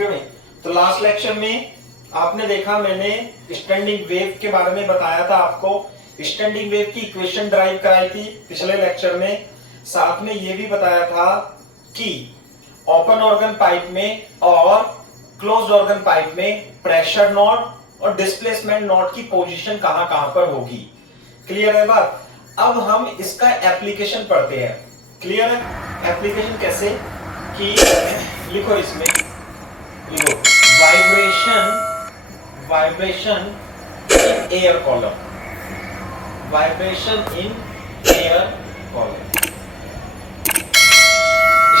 ठीक है भाई। तो लास्ट लेक्चर में आपने देखा, मैंने स्टैंडिंग वेव के बारे में बताया था आपको, स्टैंडिंग वेव की इक्वेशन ड्राइव कराई थी पिछले लेक्चर में। साथ में ये भी बताया था कि ओपन ऑर्गन पाइप में और क्लोज्ड ऑर्गन पाइप में प्रेशर नॉट और डिस्प्लेसमेंट नॉट की पोजीशन कहां कहां पर होगी। क्लियर है बात। अब हम इसका एप्लीकेशन पढ़ते हैं। क्लियर है। एप्लीकेशन कैसे कि लिखो, इसमें लिखो vibration in air column, vibration in air column.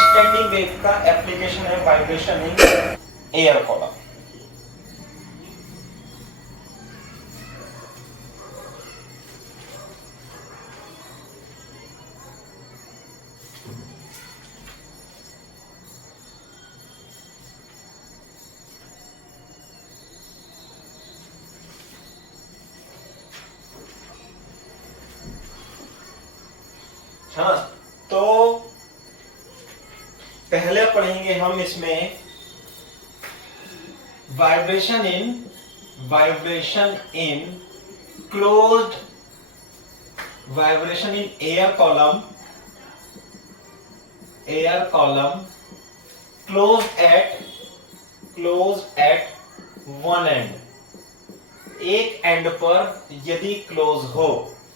Standing wave का एप्लीकेशन है वाइब्रेशन इन एयर कॉलम। हाँ, तो पहले पढ़ेंगे हम इसमें vibration in closed, vibration in air column close eight one and. एक एंड पर यदि क्लोज हो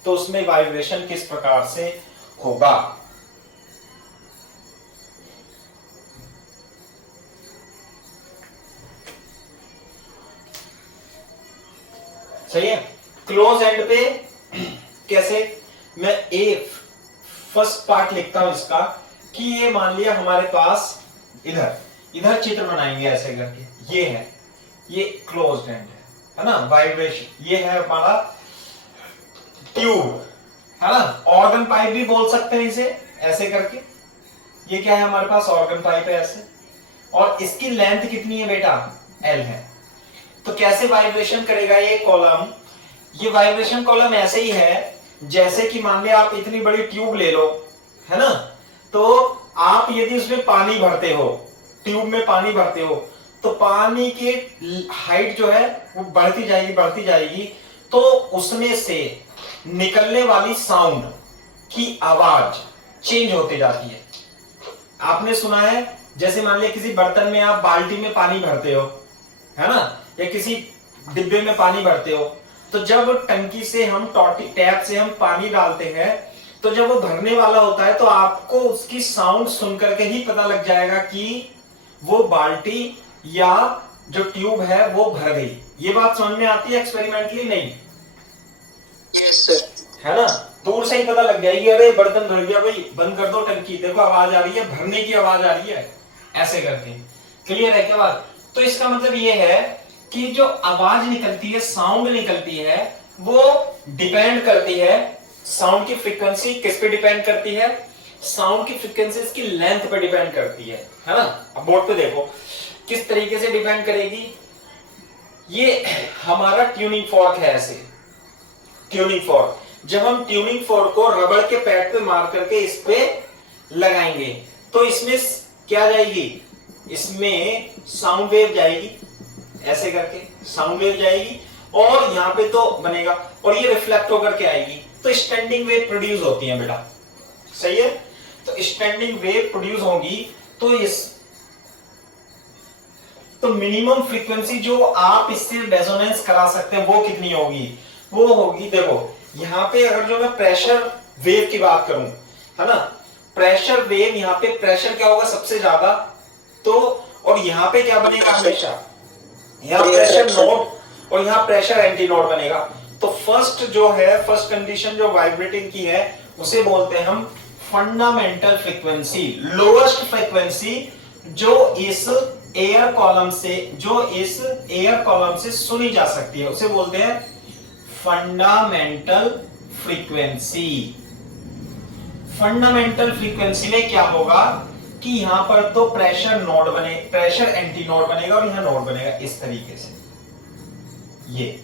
तो उसमें वाइब्रेशन किस प्रकार से होगा। सही है। क्लोज एंड पे कैसे, मैं एक फर्स्ट पार्ट लिखता हूं इसका कि ये मान लिया हमारे पास इधर चित्र बनाएंगे ऐसे करके, ये है, ये क्लोज्ड एंड है ना। वाइब्रेशन ये है हमारा ट्यूब, है ना। ऑर्गन पाइप भी बोल सकते हैं इसे ऐसे करके। ये क्या है हमारे पास, ऑर्गन पाइप है ऐसे, और इसकी लेंथ कितनी है बेटा, L है। तो कैसे वाइब्रेशन करेगा ये कॉलम, ये वाइब्रेशन कॉलम ऐसे ही है जैसे कि मान लिया आप इतनी बड़ी ट्यूब ले लो, है ना। तो आप यदि उसमें पानी भरते हो, ट्यूब में पानी भरते हो, तो पानी की हाइट जो है वो बढ़ती जाएगी, तो उसमें से निकलने वाली साउंड की आवाज चेंज होती जाती है। आपने सुना है, जैसे मान लिया किसी बर्तन में आप बाल्टी में पानी भरते हो, है ना, या किसी डिब्बे में पानी भरते हो, तो जब टंकी से हम टैप से हम पानी डालते हैं, तो जब वो भरने वाला होता है तो आपको उसकी साउंड सुन करके ही पता लग जाएगा कि वो बाल्टी या जो ट्यूब है वो भर गई। ये बात समझ में आती है एक्सपेरिमेंटली? नहीं, यस सर, है ना। दूर से ही पता लग जाएगी, अरे बर्तन भर गया भाई, बंद कर दो टंकी, देखो आवाज आ रही है, भरने की आवाज आ रही है, ऐसे करके। क्लियर है क्या बात। तो इसका मतलब ये है कि जो आवाज निकलती है, साउंड निकलती है, वो डिपेंड करती है, साउंड की फ्रीक्वेंसी किस पे डिपेंड करती है, साउंड की फ्रीक्वेंसी इसकी लेंथ पे डिपेंड करती है ना। अब बोर्ड पे देखो किस तरीके से डिपेंड करेगी। ये हमारा ट्यूनिंग फॉर्क है ऐसे, ट्यूनिंग फॉर्क। जब हम ट्यूनिंग फॉर्क को रबड़ के पैड पे मार करके इस पे लगाएंगे तो इसमें क्या जाएगी, इसमें साउंड वेव जाएगी, ऐसे करके साउंड वेव जाएगी, और यहां पे तो बनेगा, और ये रिफ्लेक्ट होकर के आएगी, तो स्टैंडिंग वेव प्रोड्यूस होती है बेटा। सही है। तो स्टैंडिंग वेव प्रोड्यूस होगी, तो मिनिमम फ्रीक्वेंसी जो आप इससे रेजोनेंस करा सकते हैं वो कितनी होगी, वो होगी, देखो यहां पे अगर जो मैं प्रेशर वेव की बात करूं, है ना, प्रेशर वेव, यहां पे प्रेशर क्या होगा सबसे ज्यादा, तो और यहां पे क्या बनेगा हमेशा, यहां प्रेशर नोड और यहां प्रेशर एंटी नोड बनेगा। तो फर्स्ट जो है, फर्स्ट कंडीशन जो वाइब्रेटिंग की है, उसे बोलते हैं हम फंडामेंटल फ्रीक्वेंसी, लोएस्ट फ्रीक्वेंसी जो इस एयर कॉलम से सुनी जा सकती है, उसे बोलते हैं फंडामेंटल फ्रीक्वेंसी। फंडामेंटल फ्रीक्वेंसी में क्या होगा कि यहां पर तो प्रेशर नोड बने, प्रेशर एंटी नोड बनेगा, और यहां नोड बनेगा इस तरीके से ये।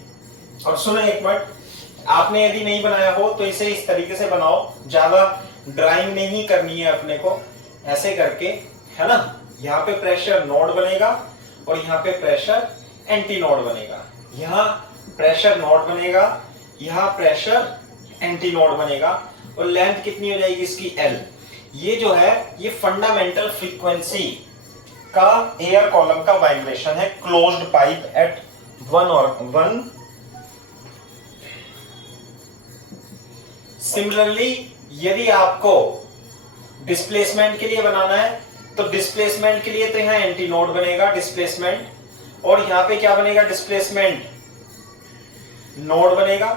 और सुनो एक बार, आपने यदि नहीं बनाया हो तो इसे इस तरीके से बनाओ, ज्यादा ड्राइंग नहीं करनी है अपने को, ऐसे करके, है ना। यहाँ पे प्रेशर नोड बनेगा और यहाँ पे प्रेशर एंटी नोड बनेगा। यहाँ प्रेशर नोड बनेगा, यहाँ प्रेशर एंटी नोड बनेगा और लेंथ कितनी हो जाएगी इसकी L। ये जो है ये फंडामेंटल फ्रीक्वेंसी का एयर कॉलम का वाइब्रेशन है क्लोज्ड पाइप एट 1। सिमिलरली यदि आपको डिस्प्लेसमेंट के लिए बनाना है तो डिस्प्लेसमेंट के लिए तो यहाँ एंटी नोड बनेगा डिस्प्लेसमेंट, और यहाँ पे क्या बनेगा डिस्प्लेसमेंट नोड बनेगा,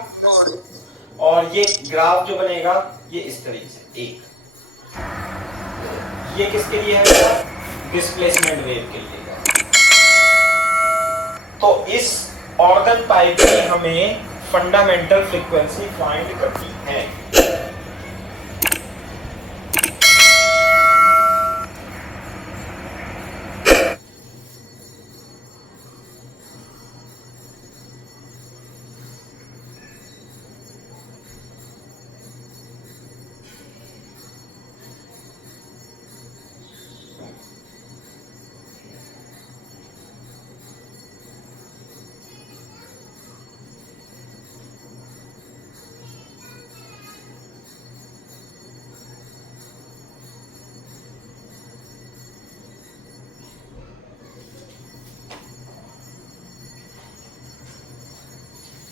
और ये ग्राफ जो बनेगा ये इस तरीके से एक, ये किसके लिए है डिस्प्लेसमेंट वेव के लिए है। तो इस ऑर्गन पाइप की हमें फंडामेंटल फ्रीक्वेंसी फाइंड करनी है।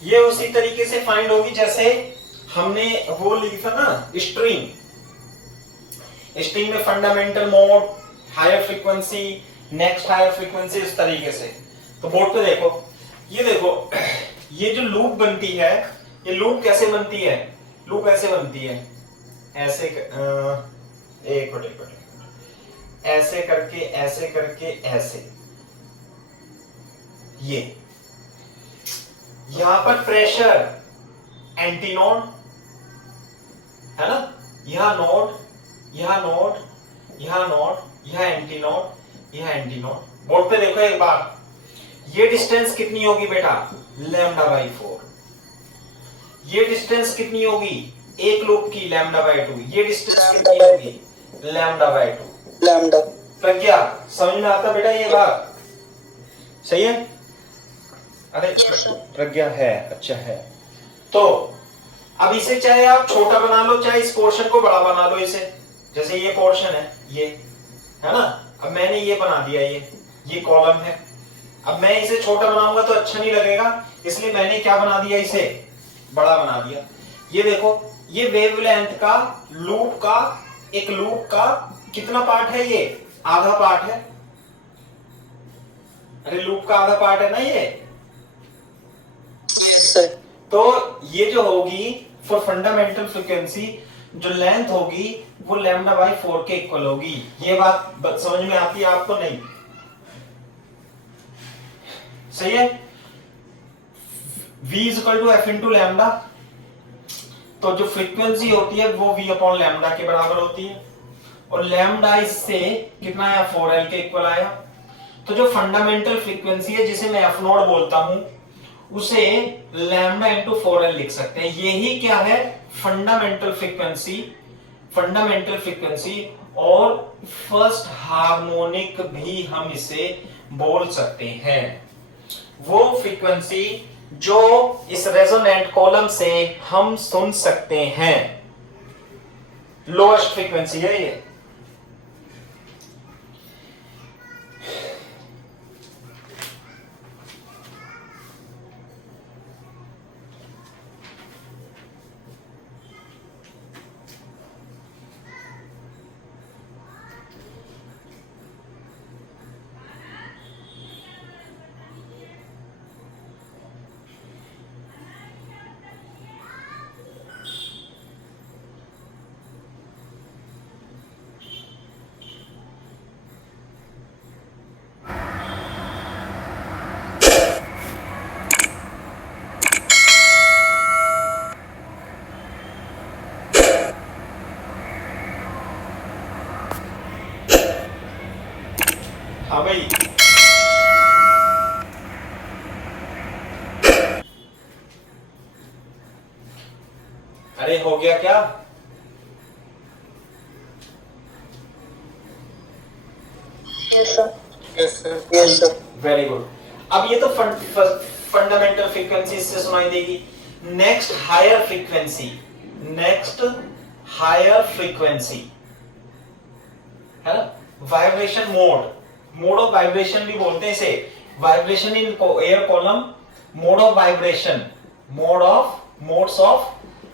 ये उसी तरीके से फाइंड होगी जैसे हमने वो लिखा ना स्ट्रिंग में fundamental mode, higher frequency, next higher frequency, इस तरीके से। तो बोर्ड पे देखो, ये देखो ये जो लूप बनती है, ये लूप कैसे बनती है, लूप ऐसे बनती है, ऐसे एक मिनट, ऐसे करके ऐसे करके ऐसे, ये यहां पर प्रेशर एंटी नोड है ना, यहां नोड, यहां नोड, यहां नोड, यहां एंटी नोड, यहां एंटी नोड। बोर्ड पे देखो एक बार, ये डिस्टेंस कितनी होगी बेटा λ/4। ये डिस्टेंस कितनी होगी एक लूप की λ/2। ये डिस्टेंस कितनी होगी λ/2। लैम्डा। प्रज्ञा समझ में आता बेटा ये बात सही है? अरे प्रज्ञा है, अच्छा है। तो अब इसे चाहे आप छोटा बना लो, चाहे इस पोर्शन को बड़ा बना लो। इसे जैसे ये पोर्शन है, ये है ना, अब मैंने ये बना दिया, ये कॉलम है। अब मैं इसे छोटा बनाऊंगा तो अच्छा नहीं लगेगा, इसलिए मैंने क्या बना दिया, इसे बड़ा बना दिया। ये देखो, ये वेवलेंथ का लूप का, एक लूप का कितना पार्ट है, ये आधा पार्ट है। अरे लूप का आधा पार्ट है ना ये। तो ये जो होगी फॉर फंडामेंटल फ्रीक्वेंसी, जो लेंथ होगी वो λ/4 के इक्वल होगी। ये बात समझ में आती है आपको? नहीं सही है। v = f × लैम्डा, तो जो फ्रीक्वेंसी होती है वो v/λ के बराबर होती है, और लैम्डा इससे कितना आया 4l के इक्वल आया। तो जो फंडामेंटल फ्रीक्वेंसी है जिसे मैं f नोड बोलता हूं, उसे लैम्डा × 4l लिख सकते हैं। यही क्या है फंडामेंटल फ्रीक्वेंसी, फंडामेंटल फ्रीक्वेंसी। और फर्स्ट हार्मोनिक भी हम इसे बोल सकते हैं, वो फ्रीक्वेंसी जो इस रेजोनेंट कॉलम से हम सुन सकते हैं, लोएस्ट फ्रीक्वेंसी है ये। हाँ भाई, अरे हो गया क्या? Yes sir. Yes, sir. Yes, sir. Very good. अब ये तो फंडामेंटल फ्रीक्वेंसी इससे सुनाई देगी। Next higher frequency, next higher frequency है ना, vibration mode, mode of vibration भी बोलते हैं इसे, vibration in air column, mode of vibration, mode of modes of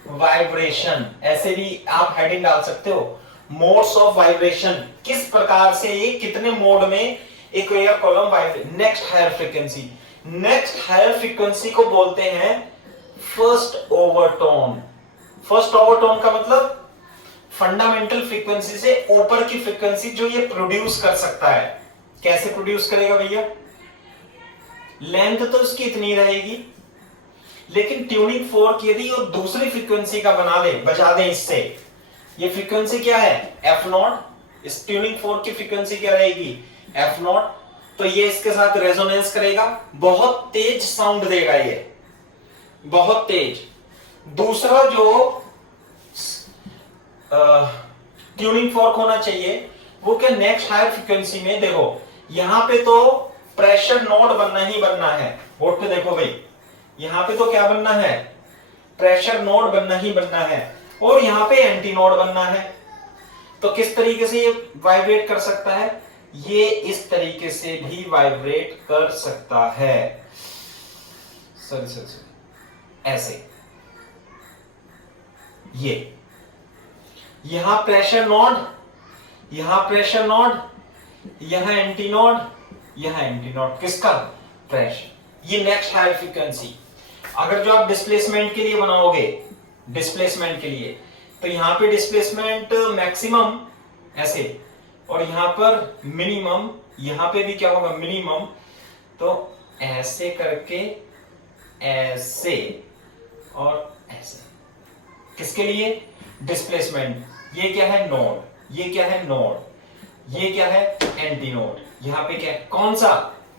vibration, ऐसे भी आप हेडिंग डाल सकते हो। मोड्स ऑफ वाइब्रेशन, किस प्रकार से ये कितने मोड में एक air column vibrate. Next higher frequency, next higher frequency को बोलते हैं फर्स्ट ओवरटोन। फर्स्ट ओवरटोन का मतलब फंडामेंटल फ्रीक्वेंसी से ऊपर की फ्रीक्वेंसी जो ये प्रोड्यूस कर सकता है। कैसे प्रोड्यूस करेगा भैया? लेंथ तो इसकी इतनी रहेगी, लेकिन ट्यूनिंग फोर्क यदि वो दूसरी फ्रीक्वेंसी का बना दे, बजा दे इससे, ये फ्रीक्वेंसी क्या है? F not. इस ट्यूनिंग फोर्क की फ्रीक्वेंसी क्या रहेगी? F not. तो ये इसके साथ रेजोनेंस करेगा, बहुत तेज साउंड देगा, ये बहुत तेज। दूसरा जो ट्यूनिंग फोर्क होना चाहिए वो क्या, नेक्स्ट हायर फ्रीक्वेंसी में देखो, यहां पे तो प्रेशर नोड बनना ही बनना है। बोर्ड पे देखो भाई, यहां पे तो क्या बनना है? प्रेशर नोड बनना ही बनना है, और यहां पे एंटी नोड बनना है। तो किस तरीके से ये वाइब्रेट कर सकता है? ये इस तरीके से भी वाइब्रेट कर सकता है। सॉरी, ऐसे, ये यहां प्रेशर नोड, यहां प्रेशर नोड, यहां एंटी नोड, यहां एंटी नोड, किसका? प्रेशर। ये नेक्स्ट हायर फ्रीक्वेंसी। अगर जो आप डिस्प्लेसमेंट के लिए बनाओगे, डिस्प्लेसमेंट के लिए, तो यहां पे डिस्प्लेसमेंट मैक्सिमम ऐसे, और यहां पर मिनिमम, यहां पे भी क्या होगा? मिनिमम। तो ऐसे करके, ऐसे और ऐसे, किसके लिए? डिस्प्लेसमेंट। ये क्या है? नोड। ये क्या है? नोड। ये क्या है? Anti node. यहां पे क्या है? कौन सा?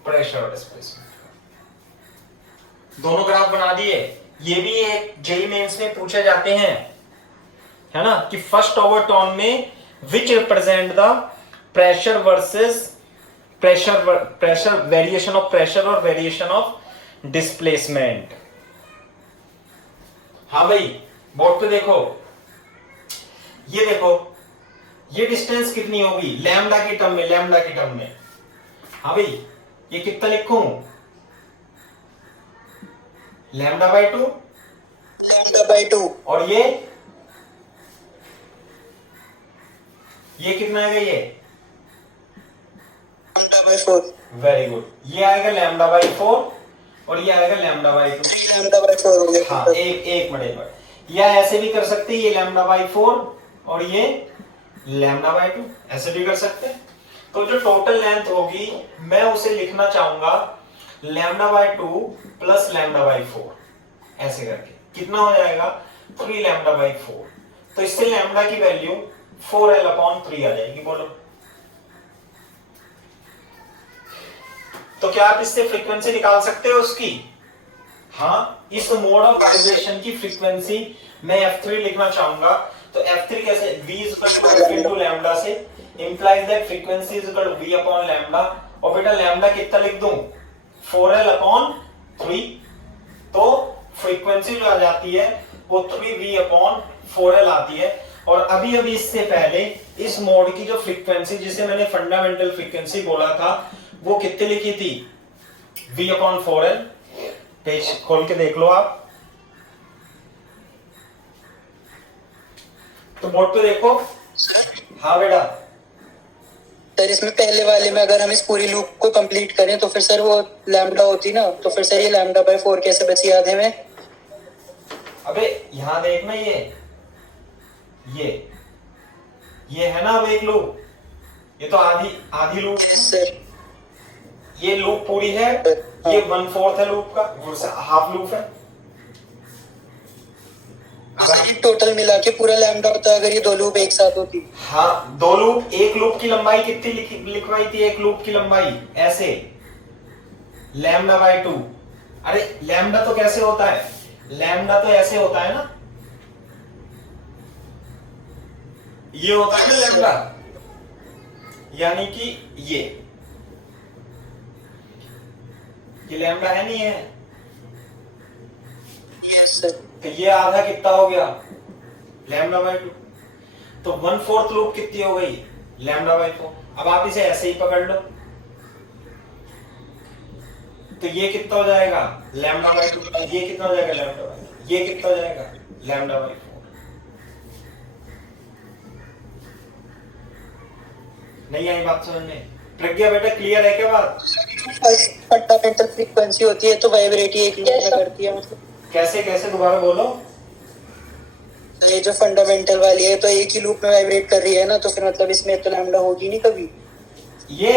प्रेशर और डिस्प्लेसमेंट। दोनों ग्राफ बना दिए। ये भी एक जेईई मेंस में पूछे जाते हैं, है ना, कि फर्स्ट ओवरटोन में which represent the pressure versus pressure variation of pressure और वेरिएशन ऑफ डिस्प्लेसमेंट। हाँ भाई, बोर्ड पे देखो, ये देखो, ये डिस्टेंस कितनी होगी लैम्डा की टर्म में, लैम्डा की टर्म में। हाँ भाई, ये कितना लिखूं? Lambda by 2, Lambda by 2. और ये कितना आएगा? ये Lambda by 4. Very good. ये आएगा लैम्डा बाई 4 और ये आएगा लैम्डा बाई 2। 3 lambda by 4 हो गया। हाँ, एक मिनट, या ऐसे भी कर सकते हैं, ये लैम्डा बाई 4 और ये लैम्डा बाई 2, ऐसे भी कर सकते हैं। तो जो टोटल लेंथ होगी मैं उसे लिखना चाहूंगा lambda by 2 plus lambda by 4, ऐसे करके कितना हो जाएगा? 3 लैम्डा बाई 4। तो इससे लैम्डा की वैल्यू 4l/3 आ जाएगी। बोलो, तो क्या आप इससे फ्रीक्वेंसी निकाल सकते हो उसकी? हाँ, इस मोड ऑफ वाइब्रेशन की फ्रीक्वेंसी मैं F3 लिखना चाहूंगा। तो F3 कैसे? V = F लैम्डा से implies that frequency V lambda. और बेटा लैम्डा कितना लिख दूं? 4l/3। तो फ्रीक्वेंसी जो आ जाती है वो 3V/4l आती है। और अभी इससे पहले इस मोड की जो फ्रीक्वेंसी, जिसे मैंने फंडामेंटल फ्रीक्वेंसी बोला था, वो कितने लिखी थी? V/4l। पेज खोल के देख लो आप, तो बोर्ड पे देखो। हाँ बेटा, सर इसमें पहले वाले में अगर हम इस पूरी लूप को कंप्लीट करें तो फिर सर वो लैम्डा होती ना, तो फिर सर ये लैम्डा बाय 4 कैसे बची आधे में? अबे यहां देखना, ये है ना, अब एक लूप, ये तो आधी लूप, सर ये लूप पूरी है, ये 1/4 है लूप का, हाफ लूप है। टोटल मिला के पूरा लैम्डा होता अगर ये दो लूप एक साथ होती। हाँ, दो लूप, एक लूप की लंबाई कितनी लिखवाई थी? एक लूप की लंबाई ऐसे लैम्डा बाय 2। अरे लैम्डा तो कैसे होता है? लैम्डा तो ऐसे होता है ना, ये होता है ना लैम्डा, यानी कि ये ये लैम्डा है नहीं है? Yes sir. तो ये आधा कितना हो गया? Lambda by 2। तो 1/4 लूप कितनी हो गई? Lambda by 4। अब आप इसे ऐसे ही पकड़ लो, तो ये कितना हो जाएगा? Lambda by 2। ये कितना हो जाएगा? Lambda by 2। ये कितना हो जाएगा? Lambda by 4। नहीं आई बात समझ में? प्रज्ञा बेटा क्लियर है क्या बात? फंडामेंटल फ्रीक्वेंसी होती है तो वाइब्रेट ही एक लूप में करती है, मतलब कैसे कैसे दोबारा बोलो। ये जो फंडामेंटल वाली है तो एक ही लूप में वाइब्रेट कर रही है ना, तो फिर मतलब इसमें तो लैम्डा होगी नहीं कभी। ये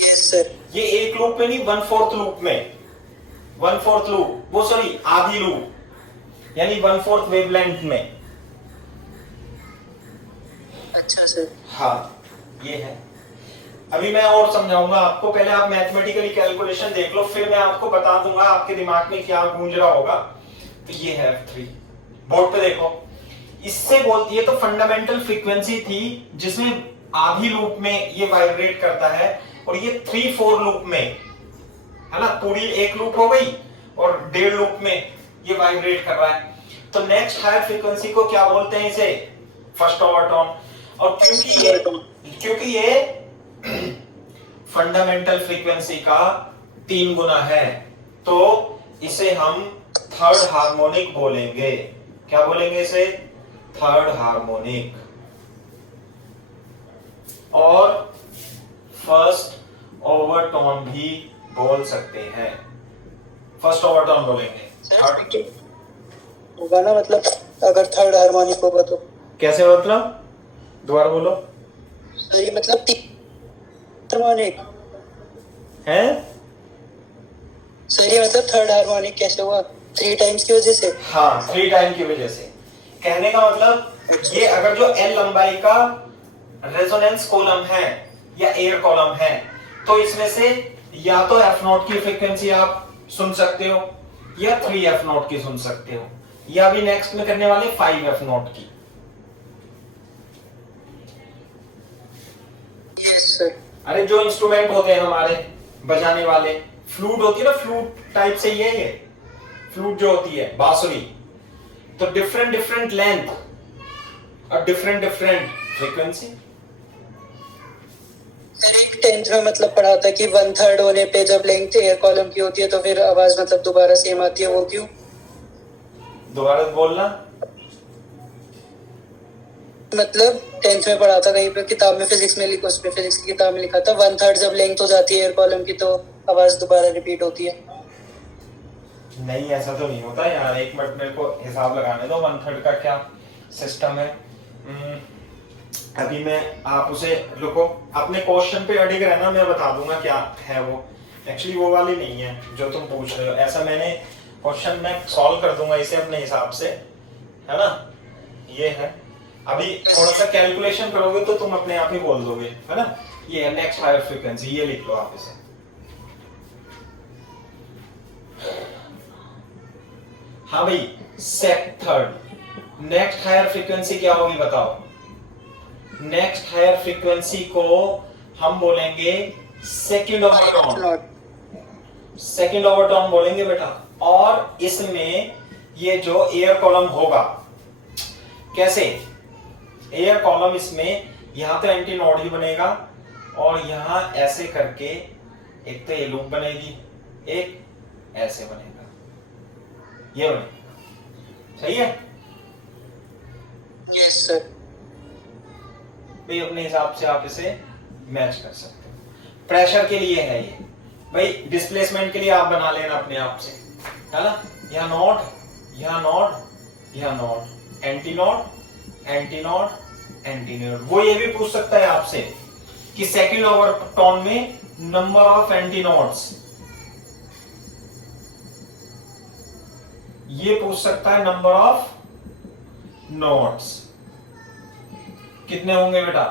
यस सर। ये एक लूप में नहीं, 1/4 लूप में। 1/4 लूप, वो सॉरी आधी लूप, यानी 1/4 वेवलेंथ में। अच्छा सर। हाँ ये है। अभी मैं और समझाऊंगा आपको, पहले आप मैथमेटिकली कैलकुलेशन देख लो, फिर मैं आपको बता दूंगा आपके दिमाग में क्या गूंज रहा होगा। तो ये है F3, बोर्ड पे देखो। इससे बोलती है, तो फंडामेंटल फ्रीक्वेंसी थी जिसमें आधी लूप में ये वाइब्रेट करता है, और ये 3/4 लूप में है ना, पूरी एक लूप हो गई और 1.5 लूप में ये वाइब्रेट कर रहा है। तो नेक्स्ट हायर फ्रीक्वेंसी को क्या बोलते हैं? इसे फर्स्ट ऑर्डर टोन। और क्योंकि ये फंडामेंटल फ्रीक्वेंसी का 3 गुना है, तो इसे हम थर्ड हार्मोनिक बोलेंगे। क्या बोलेंगे इसे? Third harmonic. और फर्स्ट ओवरटोन भी बोल सकते हैं। फर्स्ट ओवरटोन बोलेंगे होगा ना, मतलब अगर थर्ड हार्मोनिक होगा तो। कैसे मतलब? दोबारा बोलो। सर ये मतलब हार्मोनिक है सर, ये मतलब थर्ड हार्मोनिक कैसे हुआ? 3 टाइम्स की वजह से। हाँ, 3 टाइम की वजह से। कहने का मतलब ये अगर जो L लंबाई का रेजोनेंस कॉलम है या एयर कॉलम है, तो इसमें से या तो F0 की फ्रीक्वेंसी आप सुन सकते हो, या 3F0 की सुन सकते हो, या अभी नेक्स्ट में करने वाले 5F0 की। Yes sir. अरे जो इंस्ट्रूमेंट होते हैं हमारे बजाने वाले, फ्लूट होती है ना, फ्लूट टाइप से ही है ये। फ्लूट जो होती है, बांसुरी, तो डिफरेंट डिफरेंट लेंथ और डिफरेंट डिफरेंट फ्रीक्वेंसी। सर एक 10th में मतलब पढ़ा था कि 1/3 होने पे जब लेंथ एयर कॉलम की होती है तो फिर आवाज मतलब दोबारा सेम आती है, वो क्यों? दोबारा बोलना। मतलब 10th में पढ़ा था कहीं पे, किताब में फिजिक्स में लिखा, उसमें फिजिक्स की किताब में लिखा था 1/3 जब लेंथ हो जाती है एयर कॉलम की तो आवाज दोबारा रिपीट होती है। नहीं ऐसा तो नहीं होता यार, एक मिनट मेरे को हिसाब लगाने दो 1/3 का क्या सिस्टम है। अभी मैं आप उसे रुको, अपने क्वेश्चन पे अडिग रहना, मैं बता दूंगा क्या है वो। एक्चुअली वो वाली नहीं है जो तुम पूछ रहे हो, ऐसा मैंने क्वेश्चन मैं सॉल्व कर दूंगा इसे अपने हिसाब से, है ना। ये है, अभी थोड़ा सा कैलकुलेशन करोगे तो तुम अपने आप ही बोल दोगे, है ना। ये है नेक्स्ट हायर फ्रीक्वेंसी, ये लिख लो आप इसे। हाँ भाई, सेक थर्ड। नेक्स्ट हायर फ्रीक्वेंसी क्या होगी बताओ? नेक्स्ट हायर फ्रीक्वेंसी को हम बोलेंगे सेकंड ओवरटोन। सेकंड ओवरटोन बोलेंगे बेटा। और इसमें ये जो एयर कॉलम होगा, कैसे? एयर कॉलम इसमें यहां तो एंटी नोड ही बनेगा, और यहां ऐसे करके एक तो ये लूप बनेगी, एक ऐसे बनेगा, ये बनेगा। सही है? Yes sir. भाई अपने हिसाब से आप इसे मैच कर सकते हो। प्रेशर के लिए है ये भाई, डिस्प्लेसमेंट के लिए आप बना लेना अपने आप से, है ना। यहाँ नोड, यहाँ नोड, यहाँ node, anti node, anti node, anti node. वो ये भी पूछ सकता है आपसे कि सेकंड ओवरटोन में नंबर ऑफ एंटी नोड्स, ये पूछ सकता है नंबर ऑफ नोड्स कितने होंगे बेटा?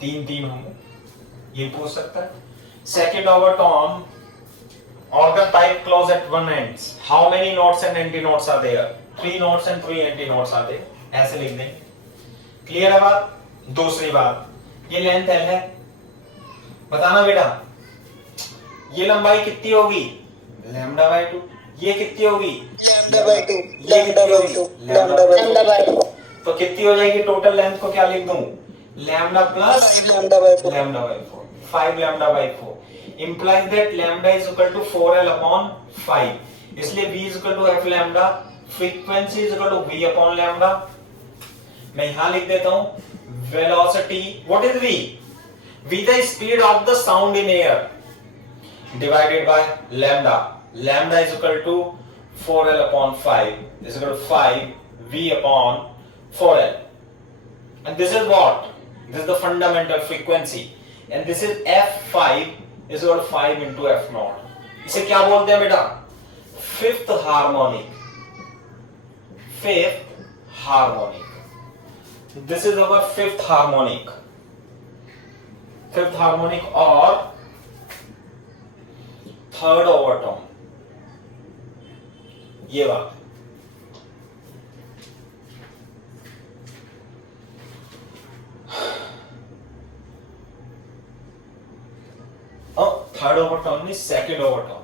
3 होंगे, ये पूछ सकता है। Second overtone organ type close at one ends, how many nodes and antinodes are there? 3 nodes and 3 antinodes are there, ऐसे लिख देंगे। क्लियर है बात? दूसरी बात, ये लेंथ L है बताना बेटा, ये लंबाई कितनी होगी लैम्डा बाय 2, ये कितनी होगी लैम्डा बाय 2, ये लैम्डा कितनी बाय होगी 2, लैम्डा लैम्डा बाय 2, तो कितनी हो जाएगी टोटल लेंथ को क्या लिख दूं lambda plus 5 lambda by 4, lambda by 4, 5 lambda by 4 implies that lambda is equal to 4l upon 5, इसलिए v is equal to f lambda, frequency is equal to v upon lambda। मैं यहां लिख देता हूं velocity, what is v? v the speed of the sound in air divided by lambda, lambda is equal to 4l upon 5 is equal to 5 v upon 4l, and this is what, this is the fundamental frequency, and this is f5 is equal to 5 into f naught। इसे क्या बोलते हैं बेटा fifth harmonic, fifth harmonic, this is our fifth harmonic, fifth harmonic और third overtone, ये बात third overtone नहीं second overtone.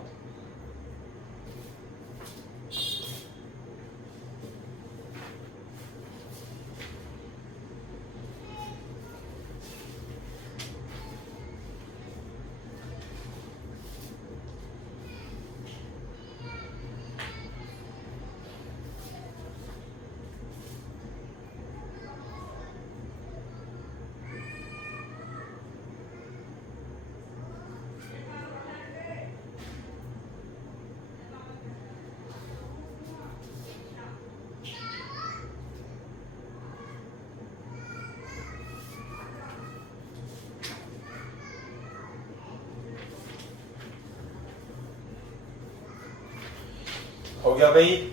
हो गया भाई,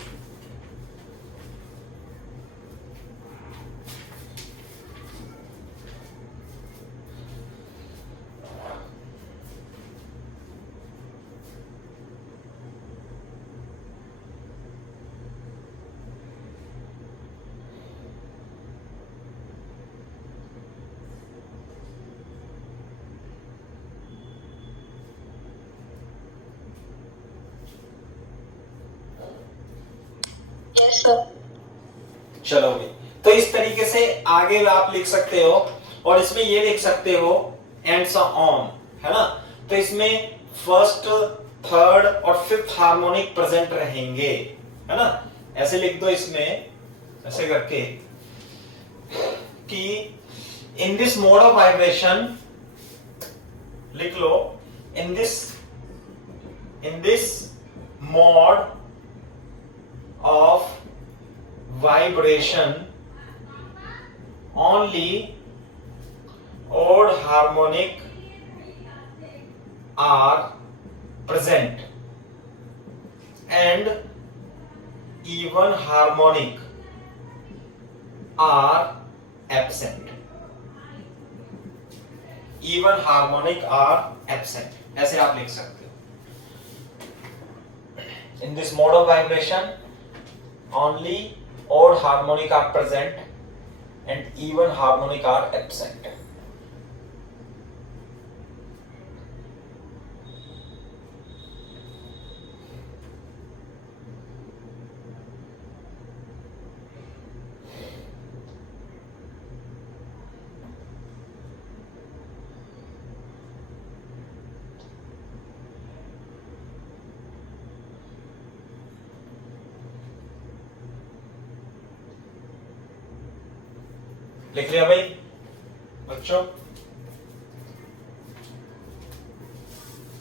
चलो भाई, तो इस तरीके से आगे आप लिख सकते हो, और इसमें ये लिख सकते हो एंड सो ऑन, है ना। तो इसमें फर्स्ट, थर्ड और फिफ्थ हार्मोनिक प्रेजेंट रहेंगे, है ना। ऐसे लिख दो इसमें, ऐसे करके कि in this mode of vibration, लिख लो in this mode of vibration only odd harmonic are present and even harmonic are absent, even harmonic are absent, ऐसे आप लिख सकते हो। in this mode of vibration only odd harmonic are present and even harmonic are absent। लिख लिया भाई बच्चों?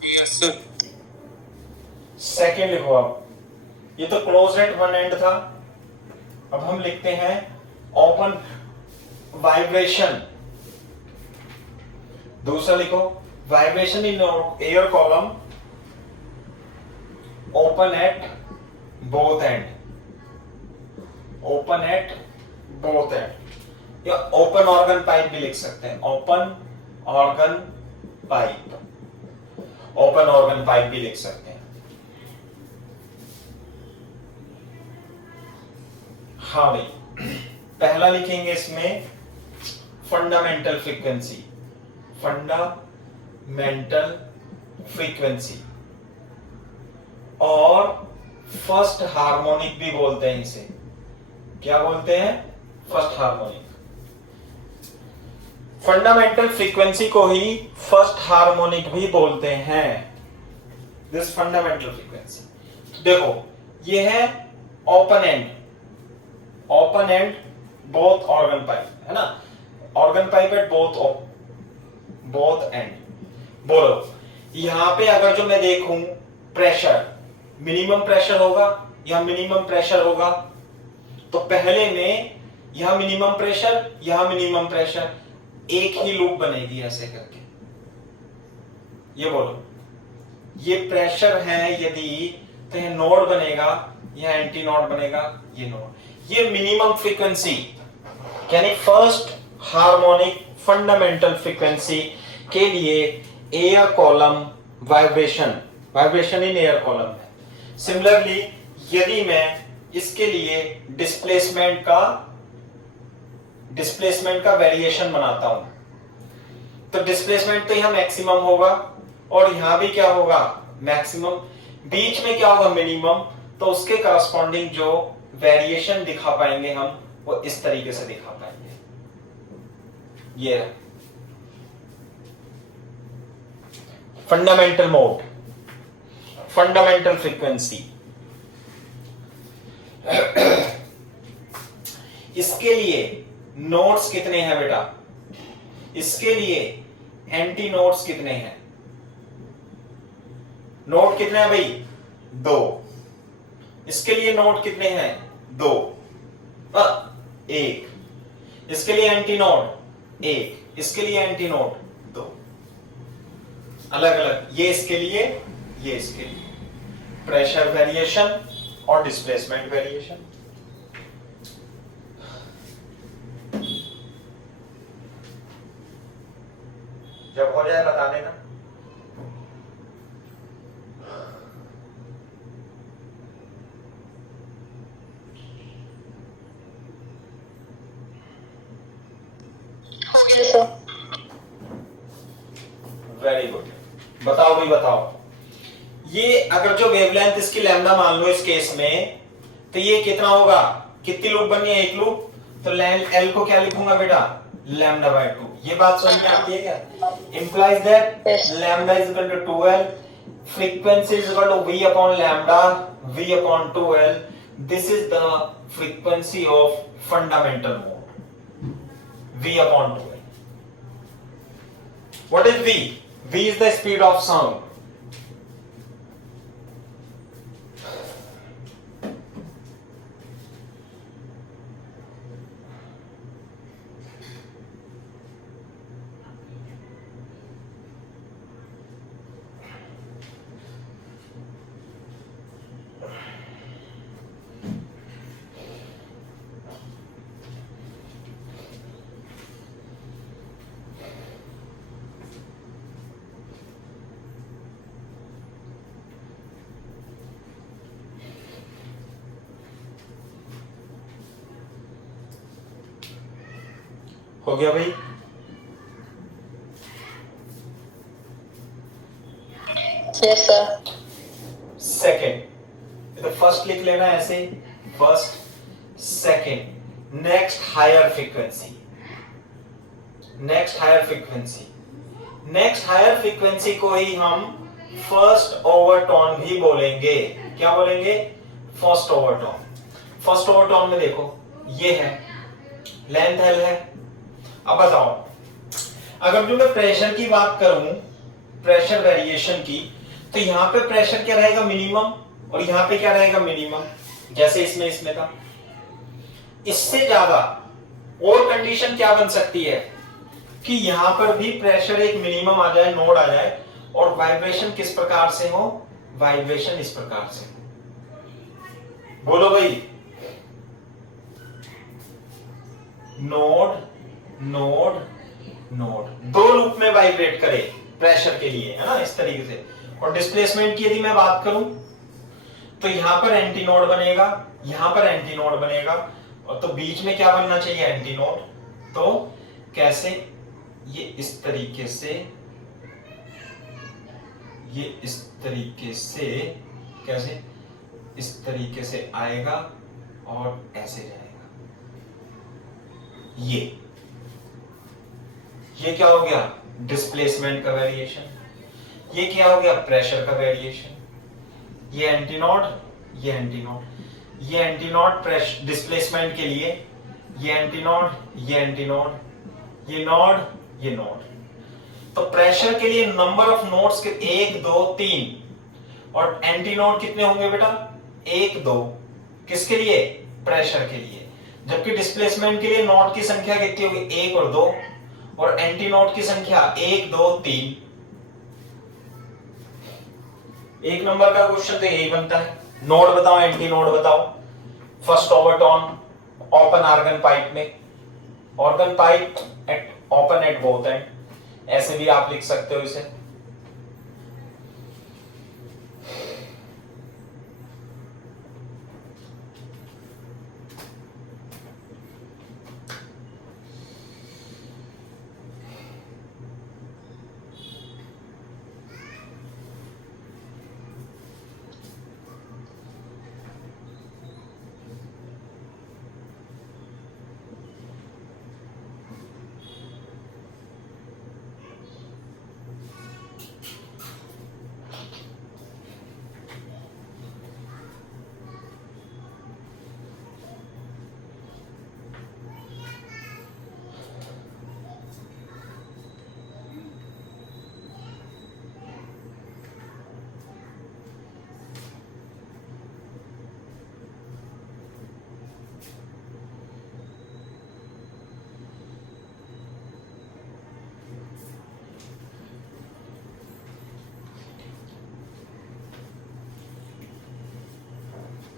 Yes sir. Second लिखो आप, ये तो क्लोज एट वन एंड था, अब हम लिखते हैं ओपन वाइब्रेशन। दूसरा लिखो vibration in air column open at both and, open at both and, या ओपन ऑर्गन पाइप भी लिख सकते हैं, open organ pipe, open organ pipe भी लिख सकते हैं। हाँ भाई, पहला लिखेंगे इसमें fundamental frequency, fundamental mental frequency और फर्स्ट हार्मोनिक भी बोलते हैं इसे। क्या बोलते हैं? First harmonic. फंडामेंटल फ्रीक्वेंसी को ही फर्स्ट हार्मोनिक भी बोलते हैं। This fundamental frequency. देखो ये है open and, open and both organ pipe, है ना? Organ pipe eight both and. बोलो यहां पे अगर जो मैं देखूं प्रेशर, मिनिमम प्रेशर होगा या मिनिमम प्रेशर होगा, तो पहले में यह मिनिमम प्रेशर, यह मिनिमम प्रेशर, एक ही लूप बनेगी ऐसे करके। ये बोलो ये प्रेशर है यदि, तो ये नोड बनेगा, यह एंटी नोड बनेगा, ये नोड। ये मिनिमम फ्रीक्वेंसी यानी फर्स्ट हार्मोनिक फंडामेंटल फ्रीक्वेंसी के लिए air column vibration, vibration in air column है। सिमिलरली यदि मैं इसके लिए डिस्प्लेसमेंट का वेरिएशन बनाता हूं, तो डिस्प्लेसमेंट तो यहां मैक्सिमम होगा और यहां भी क्या होगा? मैक्सिमम। बीच में क्या होगा? मिनिमम। तो उसके करस्पॉन्डिंग जो वेरिएशन दिखा पाएंगे हम, वो इस तरीके से दिखा पाएंगे। ये फंडामेंटल मोड, फंडामेंटल फ्रीक्वेंसी। इसके लिए नोड्स कितने हैं बेटा? इसके लिए एंटी नोड्स कितने हैं? नोड कितने हैं भाई? 2। इसके लिए नोड कितने हैं? 2। 1। इसके लिए एंटी नोड 1। इसके लिए एंटी नोड 2। अलग अलग, ये इसके लिए, ये इसके लिए। प्रेशर वेरिएशन और डिस्प्लेसमेंट वेरिएशन। जब हो जाए बता देना। हो गया सर। Very good. बताओ भाई बताओ। ये अगर जो वेवलेंथ इसकी लैम्डा मान लो इस केस में, तो ये कितना होगा? कितनी लूप बनी है? एक लूप। तो एल को क्या लिखूंगा बेटा? Lambda by 2। ये बात समझ में आती है क्या? implies that lambda is equal to 2l, frequency is equal to v upon lambda, v upon 2l. This is the frequency of fundamental mode, v upon 2l. What is v? V is the speed of sound. हो गया भाई? Yes sir. Second, तो first लिख लेना ऐसे, first second. Next higher frequency, next higher frequency, next higher frequency को ही हम फर्स्ट ओवरटोन भी बोलेंगे। क्या बोलेंगे? First overtone. फर्स्ट ओवरटोन में देखो ये है, लेंथ एल है। अब बताओ, अगर जो मैं प्रेशर की बात करूं, प्रेशर वेरिएशन की, तो यहां पे प्रेशर क्या रहेगा? मिनिमम। और यहां पे क्या रहेगा? मिनिमम, जैसे इसमें था। इससे ज्यादा और कंडीशन क्या बन सकती है कि यहां पर भी प्रेशर एक मिनिमम आ जाए, नोड आ जाए, और वाइब्रेशन किस प्रकार से हो? वाइब्रेशन इस प्रकार से। बोलो भाई, नोड नोड नोड, दो लूप में वाइब्रेट करे प्रेशर के लिए, है ना, इस तरीके से। और डिस्प्लेसमेंट की यदि मैं बात करूं, तो यहां पर एंटी नोड बनेगा, यहां पर एंटी नोड बनेगा, और तो बीच में क्या बनना चाहिए? Anti node. तो कैसे? ये इस तरीके से ये इस तरीके से, कैसे, इस तरीके से आएगा और ऐसे जाएगा। ये क्या हो गया? डिस्प्लेसमेंट का वेरिएशन। ये क्या हो गया? प्रेशर का वेरिएशन। ये एंटीनोड, ये एंटीनोड, ये एंटीनोड प्रेशर डिस्प्लेसमेंट के लिए, ये एंटीनोड, ये एंटीनोड, ये नोड, ये नोड। तो प्रेशर के लिए नंबर ऑफ नोड्स के 1 2 3 और एंटीनोड कितने होंगे बेटा? 1 2। किसके लिए? प्रेशर के लिए। जबकि डिस्प्लेसमेंट के लिए नोड की संख्या कितनी होगी? 1 और 2, और एंटीनोड की संख्या 1 2 3। एक नंबर का क्वेश्चन तो यही बनता है। नोड बताओ, एंटीनोड बताओ। First overtone open organ pipe में, organ pipe at open at both end, ऐसे भी आप लिख सकते हो इसे।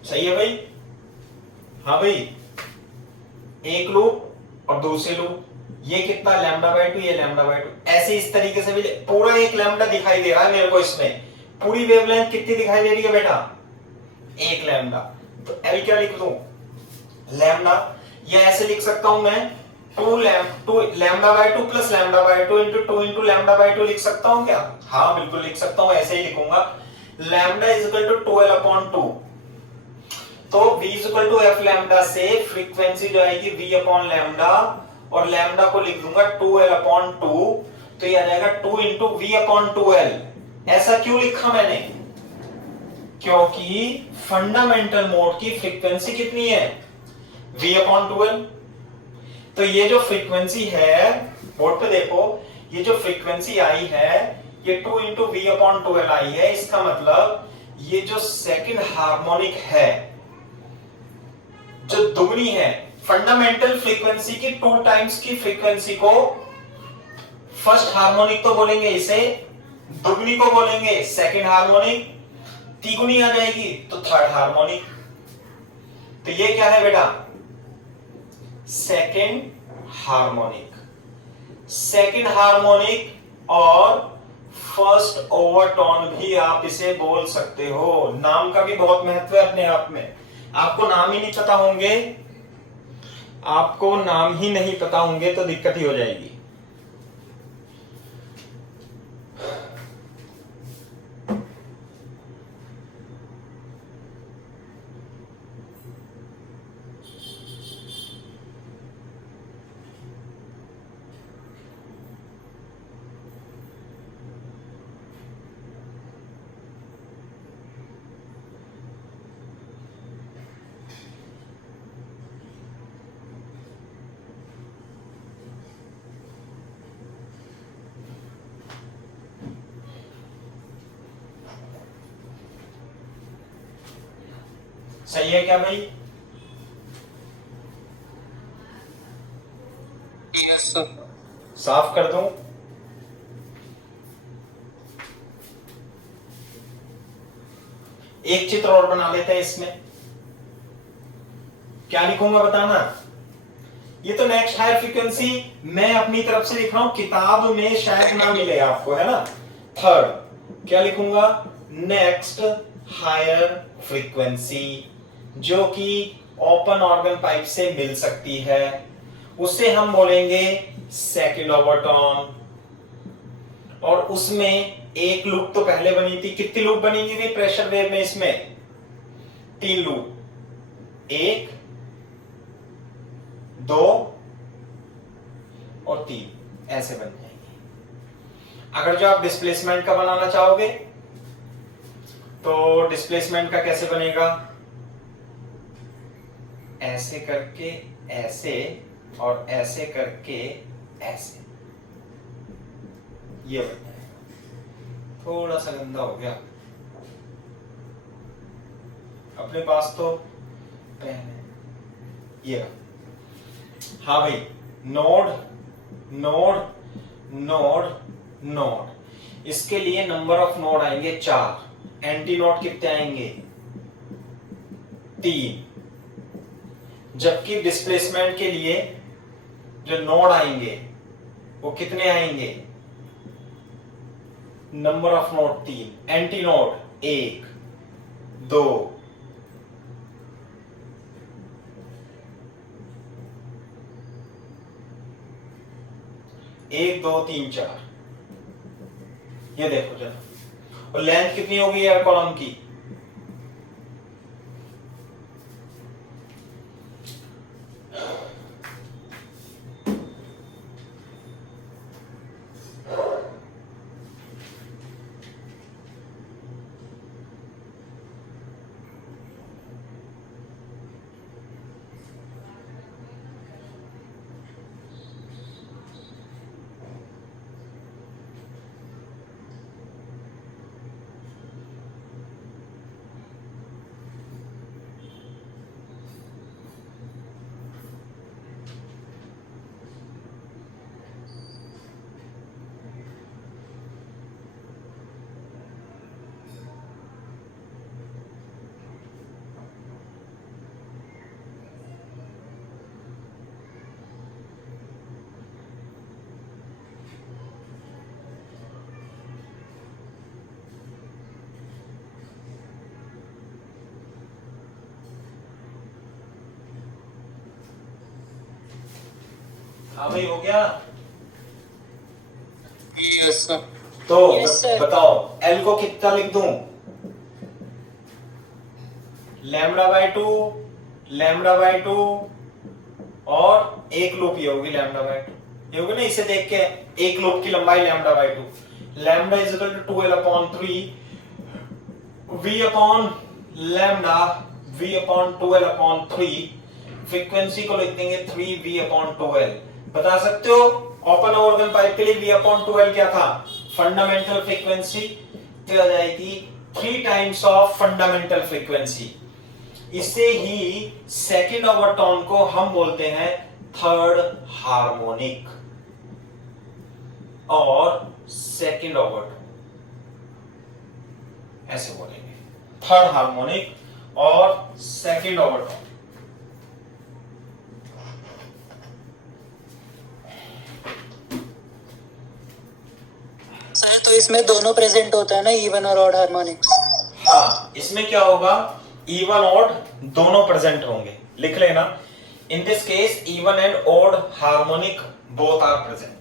सही है भाई? हाँ भाई, एक लूप और दूसरे लूप, ये कितना? λ/2, ये λ/2। ऐसे इस तरीके से भी पूरा एक लैम्डा दिखाई दे रहा है मेरे को इसमें। पूरी वेवलेंथ कितनी दिखाई दे रही है बेटा? 1 लैम्डा। तो L क्या लिख दूं? लैम्डा। या ऐसे लिख सकता हूं मैं 2 λ/2 प्लस λ/2 इंटू 2 इंटू λ/2 लिख सकता हूं क्या? हाँ बिल्कुल लिख सकता हूं, ऐसे ही लिखूंगा। Lambda is equal to 12/2। तो v equal to F lambda से फ्रीक्वेंसी जो आएगी v अपॉन लैम्डा, और लैम्डा को लिख दूंगा 2l/2। तो ये आ जाएगा 2 इंटू v अपॉन 2l। ऐसा क्यों लिखा मैंने? क्योंकि फंडामेंटल मोड की फ्रीक्वेंसी कितनी है? v upon 2l। तो ये जो फ्रीक्वेंसी है, बोर्ड पे देखो, ये जो फ्रीक्वेंसी आई है ये 2 इंटू v अपॉन 2l आई है। इसका मतलब ये जो सेकंड हार्मोनिक है, जो दुगनी है, फंडामेंटल फ्रीक्वेंसी की 2 टाइम्स की फ्रीक्वेंसी को फर्स्ट हार्मोनिक तो बोलेंगे, इसे दुगनी को बोलेंगे सेकंड हार्मोनिक, तिगुनी आ जाएगी तो थर्ड हार्मोनिक। तो ये क्या है बेटा? Second harmonic. सेकंड हार्मोनिक और फर्स्ट ओवरटोन भी आप इसे बोल सकते हो। नाम का भी बहुत महत्व है अपने आप में। आपको नाम ही नहीं पता होंगे, आपको नाम ही नहीं पता होंगे तो दिक्कत ही हो जाएगी। सही है क्या भाई? Yes sir. साफ कर दूं? एक चित्र और बना लेते हैं इसमें। क्या लिखूंगा बताना? ये तो नेक्स्ट हायर फ्रीक्वेंसी मैं अपनी तरफ से लिख रहा हूं, किताब में शायद ना मिले आपको, है ना। थर्ड क्या लिखूंगा? नेक्स्ट हायर फ्रीक्वेंसी, जो कि ओपन ऑर्गन पाइप से मिल सकती है, उसे हम बोलेंगे सेकंड ओवरटोन। और उसमें एक लूप तो पहले बनी थी, कितनी लूप बनेंगी नहीं प्रेशर वेव में? इसमें 3 लूप, 1 2 और 3 ऐसे बन जाएंगे। अगर जो आप डिस्प्लेसमेंट का बनाना चाहोगे तो डिस्प्लेसमेंट का कैसे बनेगा? ऐसे करके ऐसे और ऐसे करके ऐसे, ये बन जाएगा। थोड़ा सा गंदा हो गया, अपने पास तो पेन है ये। हाँ भाई, नोड नोड नोड नोड, इसके लिए नंबर ऑफ नोड आएंगे 4, एंटी नोड कितने आएंगे? 3। जबकि डिस्प्लेसमेंट के लिए जो नोड आएंगे वो कितने आएंगे? Number of node 3, anti node 1 2 1 2 3 4। ये देखो जरा, और लेंथ कितनी होगी यार कॉलम की? हाँ भाई, हो गया? Yes sir. तो Yes, sir. बताओ L को कितना लिख दूं? λ/2 λ/2 और एक लूप ये होगी λ/2, ये होगी ना? इसे देख के एक लूप की लंबाई λ/2, λ = 2l/3 v/2l/3, फ्रीक्वेंसी को लिख देंगे 3v/2l। बता सकते हो ओपन ऑर्गन पाइप के लिए v/2l क्या था? फंडामेंटल फ्रीक्वेंसी, तो आ जाएगी 3 टाइम्स ऑफ फंडामेंटल फ्रीक्वेंसी। इसे ही सेकंड ओवरटोन को हम बोलते हैं थर्ड हार्मोनिक और सेकंड ओवरटोन, ऐसे बोलेंगे, थर्ड हार्मोनिक और सेकंड ओवरटोन। सर तो इसमें दोनों प्रेजेंट होता है ना, इवन और ऑड हार्मोनिक्स? हाँ, इसमें क्या होगा? इवन ऑड दोनों प्रेजेंट होंगे, लिख लेना। In this case even and odd harmonic both are present.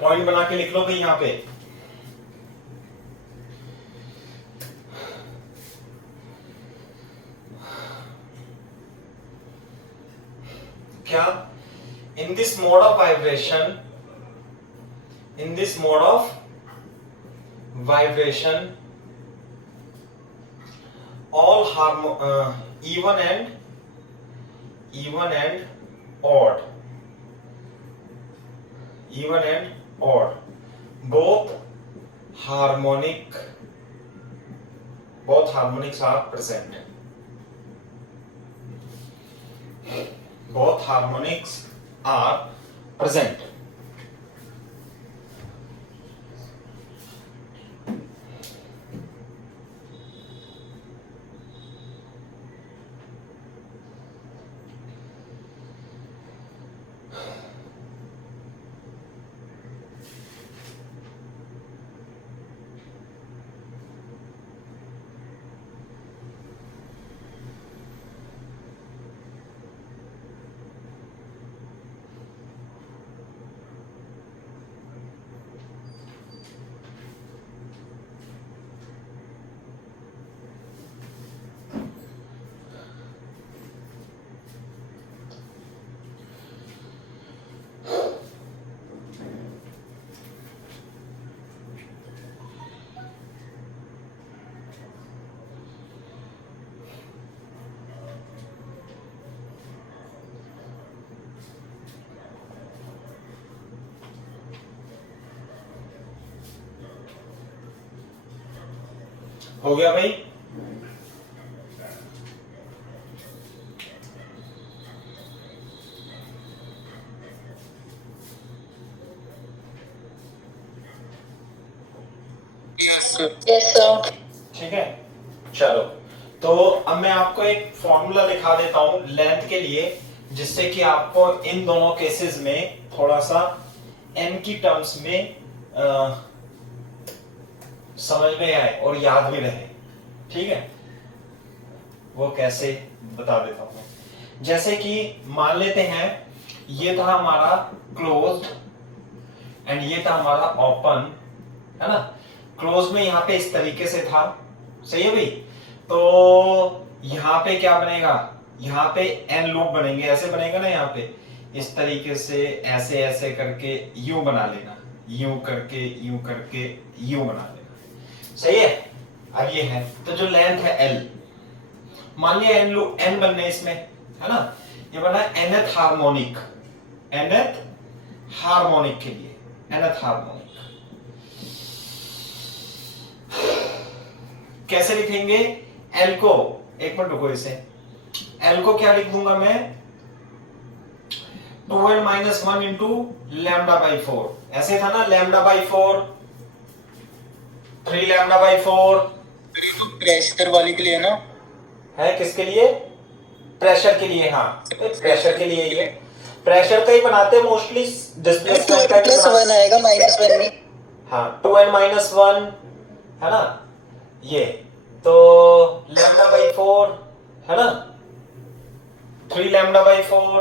Point बना के लिख लो भाई यहां पे। क्या? In this mode of vibration, in this mode of vibration all even and even and odd, even and odd, both harmonics are present, both harmonics are present. हो गया भाई? Yes sir. ठीक है, चलो। तो अब मैं आपको एक फॉर्मूला लिखा देता हूं लेंथ के लिए, जिससे कि आपको इन दोनों केसेस में थोड़ा सा n की टर्म्स में समझ में आए और याद भी रहे। ठीक है, वो कैसे बता देता हूं मैं। जैसे कि मान लेते हैं ये था हमारा क्लोज्ड एंड ये था हमारा ओपन, है ना। क्लोज में यहाँ पे इस तरीके से था, सही है भाई। तो यहाँ पे क्या बनेगा, यहाँ पे एन लूप बनेंगे, ऐसे बनेगा ना, यहाँ पे इस तरीके से ऐसे ऐसे करके यू बना लेना, यू करके यू करके यू बना लेना, सही है। अब ये है, तो जो लेंथ है एल, मान लिया एन लूप एन बनने इसमें, है ना। ये बना एनथ हार्मोनिक, एनथ हार्मोनिक के लिए, एनथ हार्मोनिक कैसे लिखेंगे एल को, एक मिनट रुको, इसे एल को क्या लिख दूंगा मैं, 2n - 1 इंटू λ/4, ऐसे था ना, λ/4, 3 λ/4 प्रेशर वाले के लिए ना है, किसके लिए, प्रेशर के लिए। हाँ, प्रेशर के लिए, ये प्रेशर का ही बनाते हैं मोस्टली, डिस्प्लेसमेंट का +1 आएगा -1 नहीं। हाँ, 2n - 1 है ना, ये तो λ/4 है ना, 3 λ/4,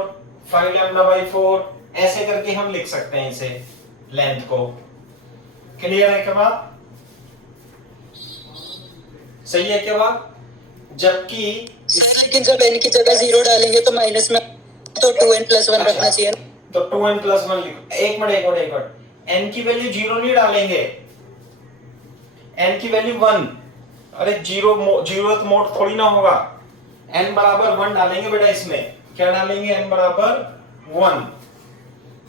5 λ/4, ऐसे करके हम लिख सकते हैं इसे, लेंथ को। क्लियर है क्या बात, सही है क्या बात। जबकि लेकिन जब n की जगह 0 डालेंगे तो माइनस में, तो 2n + 1 रखना चाहिए ना। तो 2n + 1 लिखो। एक मिनट, n की वैल्यू 0 नहीं डालेंगे, n की वैल्यू 1, अरे जीरोथ मोड थोड़ी ना होगा, n बराबर 1 डालेंगे बेटा। इसमें क्या डालेंगे, n बराबर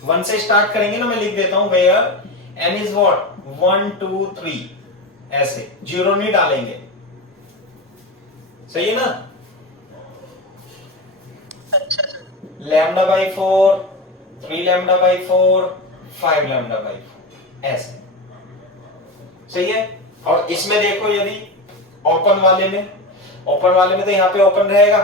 1 से स्टार्ट करेंगे ना, मैं लिख देता हूं, वेयर n इज व्हाट 1 2 3, ऐसे 0 नहीं डालेंगे, सही है ना। λ/4, 3 λ/4, 5 λ/4, ऐसे, सही है। और इसमें देखो, यदि ओपन वाले में तो यहाँ पे ओपन रहेगा,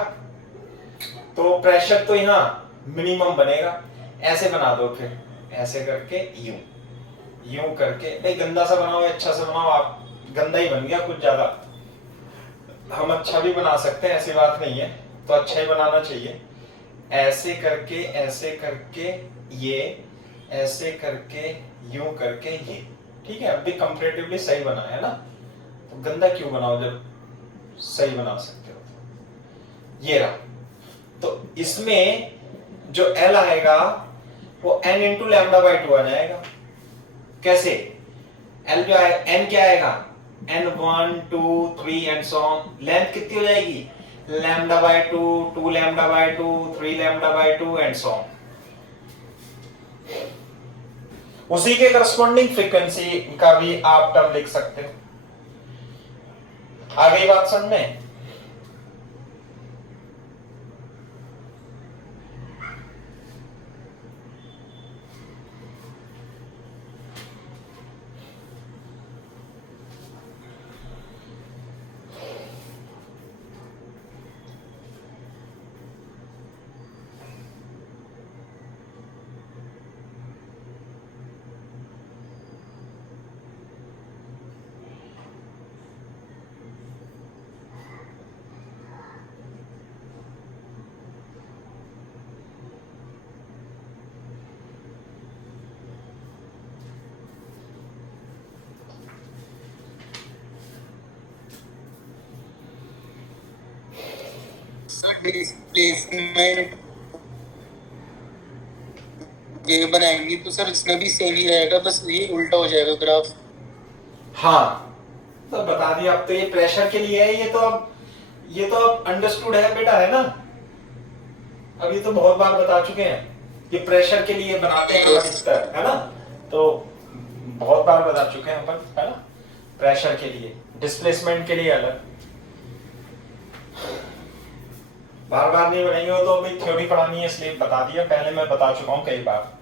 तो प्रेशर तो यहाँ मिनिमम बनेगा, ऐसे बना दो, फिर ऐसे करके यूं करके। भाई गंदा सा बनाओ, अच्छा सा बनाओ, आप गंदा ही बन गया कुछ ज्यादा, हम अच्छा भी बना सकते हैं, ऐसी बात नहीं है, तो अच्छा ही बनाना चाहिए। ऐसे करके ये, ऐसे करके यूं करके ये, ठीक है। अभी कंपैरेटिवली सही बना है ना, तो गंदा क्यों बनाओ जब सही बना सकते हो। तो ये रहा, तो इसमें जो L आएगा वो n × λ/2 आ जाएगा। कैसे, L क्या है, n क्या आएगा, n 1 2 3 and so on. Length कितनी हो जाएगी, lambda by 2, 2 lambda by 2, 3 lambda by 2 and so on. उसी के करस्पॉन्डिंग फ्रीक्वेंसी का भी आप टर्म लिख सकते हो। आ गई बात समझ में? डिस्प्लेसमेंट ये बनाएंगे तो सर इसमें भी सेम ही रहेगा, बस ये उल्टा हो जाएगा ग्राफ। हाँ, तो बता दिया। अब तो ये प्रेशर के लिए है, ये तो अब अंडरस्टूड है बेटा, है ना? अब ये तो बहुत बार बता चुके हैं कि प्रेशर के लिए बनाते हैं अधिकतर, है ना? तो बहुत बार बता चुके हैं अपन, है ना? प्रेशर के लिए, डिस्प्लेसमेंट के लिए अलग। बार बार नहीं बनाएंगे, वो तो अभी थ्योरी पढ़ानी है इसलिए बता दिया। पहले मैं बता चुका हूं कई बार।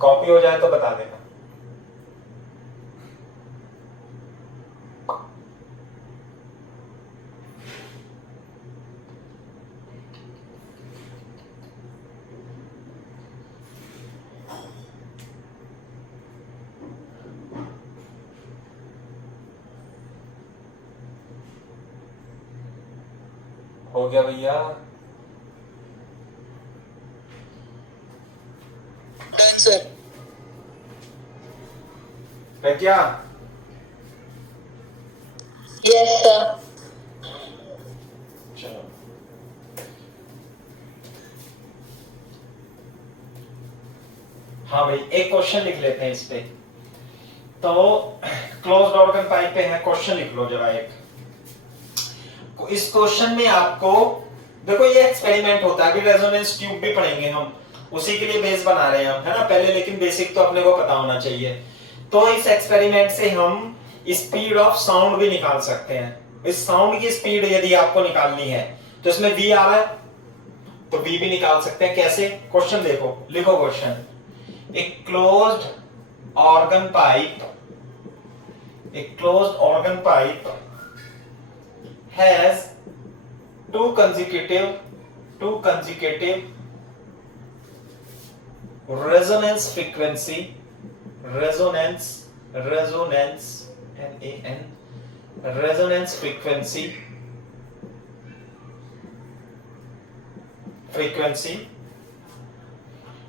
कॉपी हो जाए तो बता देना। हो गया भैया? सर क्या? Yes sir. चलो, हाँ भाई, एक क्वेश्चन लिख लेते हैं इस पे। तो क्लोज्ड ऑर्गन पाइप पे है, क्वेश्चन लिख लो जरा एक। इस क्वेश्चन में आपको देखो, ये एक्सपेरिमेंट होता है। अभी रेजोनेंस ट्यूब भी पढ़ेंगे हम, उसी के लिए बेस बना रहे हैं हम, है ना? पहले लेकिन बेसिक तो अपने को पता होना चाहिए। तो इस एक्सपेरिमेंट से हम स्पीड ऑफ साउंड भी निकाल सकते हैं। इस साउंड की स्पीड यदि आपको निकालनी है तो इसमें v आ रहा है, तो v भी निकाल सकते हैं। कैसे? क्वेश्चन देखो, लिखो क्वेश्चन। एक closed organ pipe has two consecutive resonance frequency resonance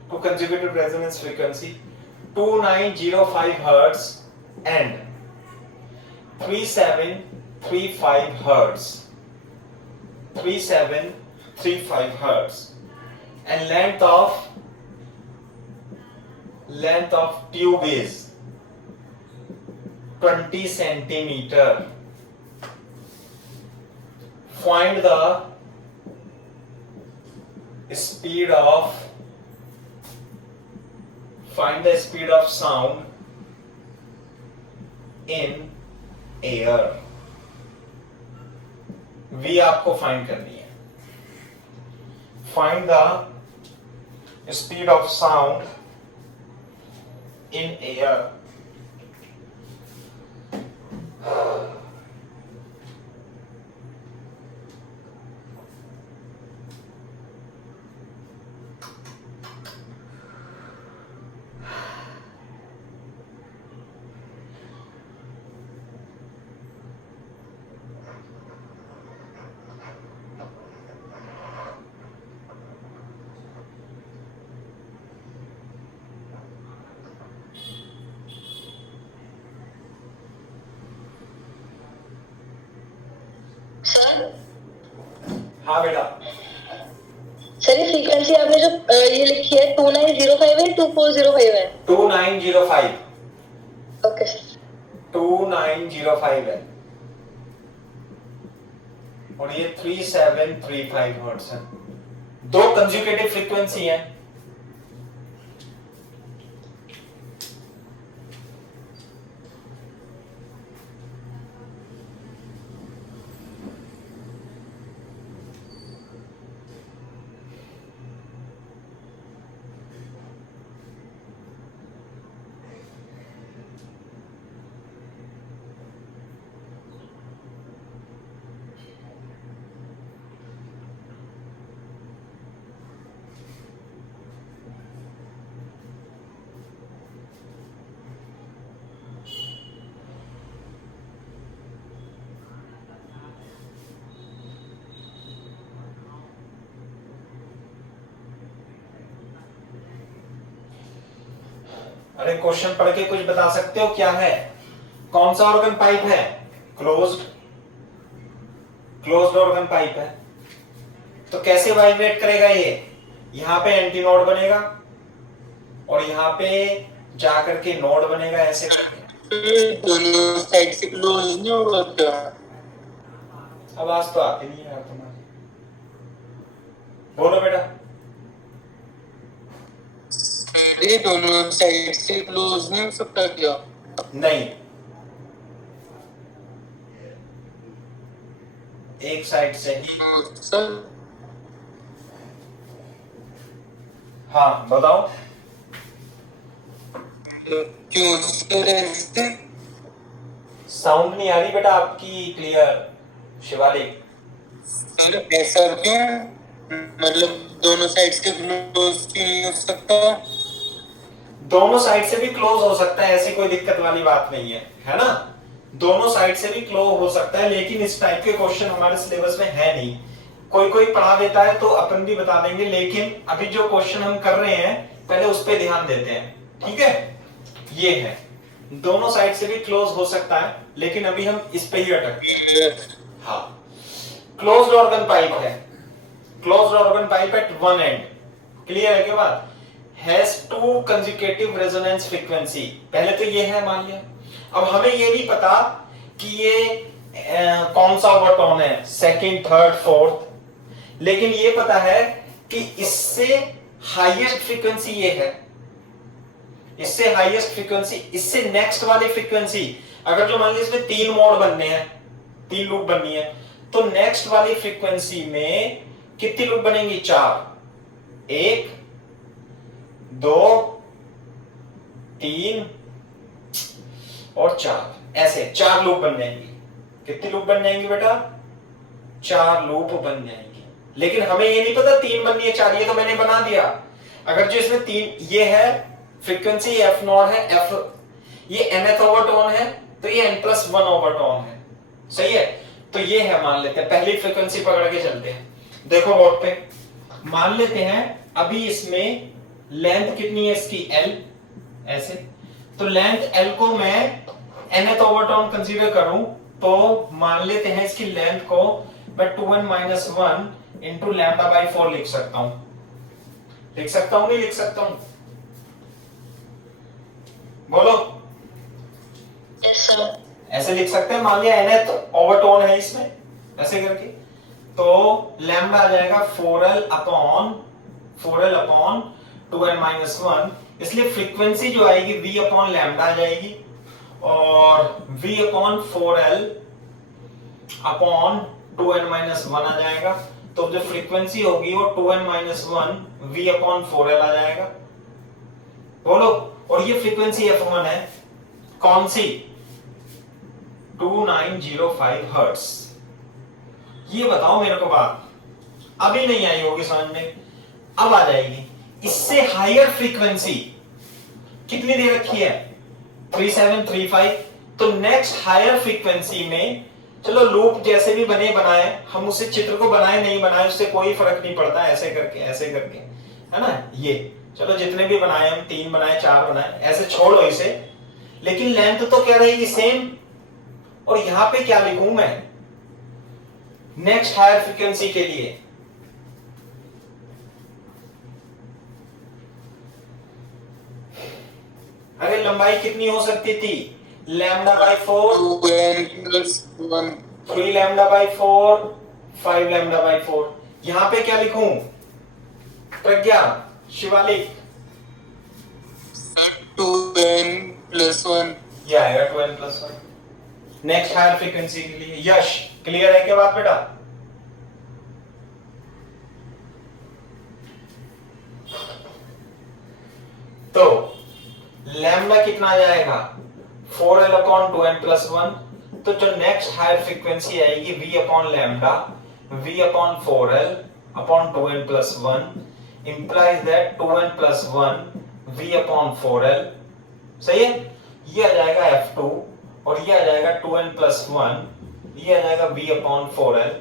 two consecutive resonance frequency 2905 hertz and 3735 hertz 3735 hertz and length of tube is 20 centimeter. Find the speed of sound in air. V आपको find करनी है। Find the speed of sound in air. हाँ बेटा, sir ये frequency आपने जो ये लिखी है 2905 है 2405 है? 2905, ओके सर। 2905 है और ये 3735 हर्ट्ज है। दो कंज्यूगेटिव फ्रीक्वेंसी है। अरे क्वेश्चन पढ़ के कुछ बता सकते हो क्या है? कौन सा ऑर्गन पाइप है? क्लोज्ड, क्लोज्ड ऑर्गन पाइप है। तो कैसे वाइब्रेट करेगा ये? यहां पे एंटी नोड बनेगा और यहां पे जाकर के नोड बनेगा, ऐसे करके। दोनों साइड से क्लोज नहीं होगा क्या? आवाज तो आती नहीं है यार तुम्हारी, बोलो बेटा। ये दोनों साइड से क्लोज नहीं हो सकता क्या? नहीं, एक साइड से ही। सर हाँ बताओ। क्यों सर ऐसे? साउंड नहीं आ रही बेटा आपकी क्लियर, शिवालिक। सर ऐसा क्यों? मतलब दोनों साइड से क्लोज क्यों नहीं हो सकता? दोनों साइड से भी क्लोज हो सकता है, ऐसी कोई दिक्कत वाली बात नहीं है ना? दोनों साइड से भी क्लोज हो सकता है, लेकिन इस टाइप के क्वेश्चन हमारे सिलेबस में है नहीं। कोई कोई पढ़ा देता है तो अपन भी बता देंगे, लेकिन अभी जो क्वेश्चन हम कर रहे हैं पहले उस पर ध्यान देते हैं, ठीक है? ये है, दोनों साइड से भी क्लोज हो सकता है, लेकिन अभी हम इस पे ही अटकते हैं। हाँ, क्लोज्ड ऑर्गन पाइप है, closed organ pipe at one end, clear है क्या बात? Has two consecutive resonance frequency, पहले तो ये है मान लिया। अब हमें ये नहीं पता कि ये कौन सा ओवरटोन है, सेकंड, थर्ड, फोर्थ, लेकिन ये पता है कि इससे हाईएस्ट फ्रीक्वेंसी ये है, इससे हाईएस्ट फ्रीक्वेंसी, इससे नेक्स्ट वाली फ्रीक्वेंसी, अगर जो मान लीजिए इसमें 3 मोड बनने हैं, 3 लूप बननी है, तो नेक्स्ट वाली फ्रीक्वेंसी में कितनी लूप बनेंगी? 4, 1 2 3 और 4, ऐसे 4 लूप बन जाएंगी। कितनी लूप बन जाएंगी बेटा? 4 लूप बन जाएंगी। लेकिन हमें ये नहीं पता 3 बननी है 4, ये तो मैंने बना दिया। अगर जो इसमें 3 ये है फ्रीक्वेंसी एफ नॉट है, एफ ये nth ओवरटोन है, तो ये n+1 ओवरटोन है, सही है? तो ये है, मान लेते हैं पहली फ्रीक्वेंसी पकड़ के चलते हैं। देखो बोर्ड पे मान लेते हैं, अभी इसमें लेंथ कितनी है इसकी? L, ऐसे। तो लेंथ L को मैं nth ओवरटोन कंसीडर करूं तो मान लेते हैं इसकी लेंथ को मैं 2n-1 इंटू λ/4 लिख सकता हूं। लिख सकता हूं नहीं लिख सकता हूं? बोलो। Yes sir. ऐसे लिख सकते हैं, मान लिया nth ओवरटोन है इसमें, ऐसे करके, तो लैम्डा आ जाएगा 4l अपॉन 2n-1, इसलिए फ्रीक्वेंसी जो आएगी v अपॉन लैम्डा आ जाएगी, और v upon 4l upon 2n-1 आ जाएगा। तो जो फ्रीक्वेंसी होगी वो 2n-1 v अपॉन 4l आ जाएगा। बोलो। और ये फ्रीक्वेंसी f1 है, कौन सी? 2905 हर्ट्ज। ये बताओ मेरे को बात, अभी नहीं आई होगी समझ में, अब आ जाएगी। इससे हायर फ्रीक्वेंसी कितनी दे रखी है? 3735। तो नेक्स्ट हायर फ्रीक्वेंसी में, चलो लूप जैसे भी बने बनाए, हम उसे चित्र को बनाए नहीं बनाए उससे कोई फर्क नहीं पड़ता, ऐसे करके है ना? ये चलो जितने भी बनाए, हम 3 बनाए 4 बनाए, ऐसे छोड़ो इसे, लेकिन लेंथ तो क्या रहेगी? सेम। और यहां पे क्या लिखूं मैं? नेक्स्ट हायर फ्रीक्वेंसी के लिए अरे लंबाई कितनी हो सकती थी? Lambda by 4, 2n+1, 3 lambda by 4, 5 lambda by 4। यहां पे क्या लिखूं? प्रज्ञा, शिवालिक, 2n+1। ये आएगा 2n+1। नेक्स्ट हायर फ्रीक्वेंसी के लिए यश, क्लियर है क्या बात बेटा? तो लैम्डा कितना आ जाएगा? 4l/2n+1। तो जो नेक्स्ट हायर फ्रीक्वेंसी आएगी v upon lambda v/4l/2n+1 implies that 2n+1 v/4l, सही है? ये आ जाएगा f2 और ये आ जाएगा 2n+1, ये आ जाएगा v/4l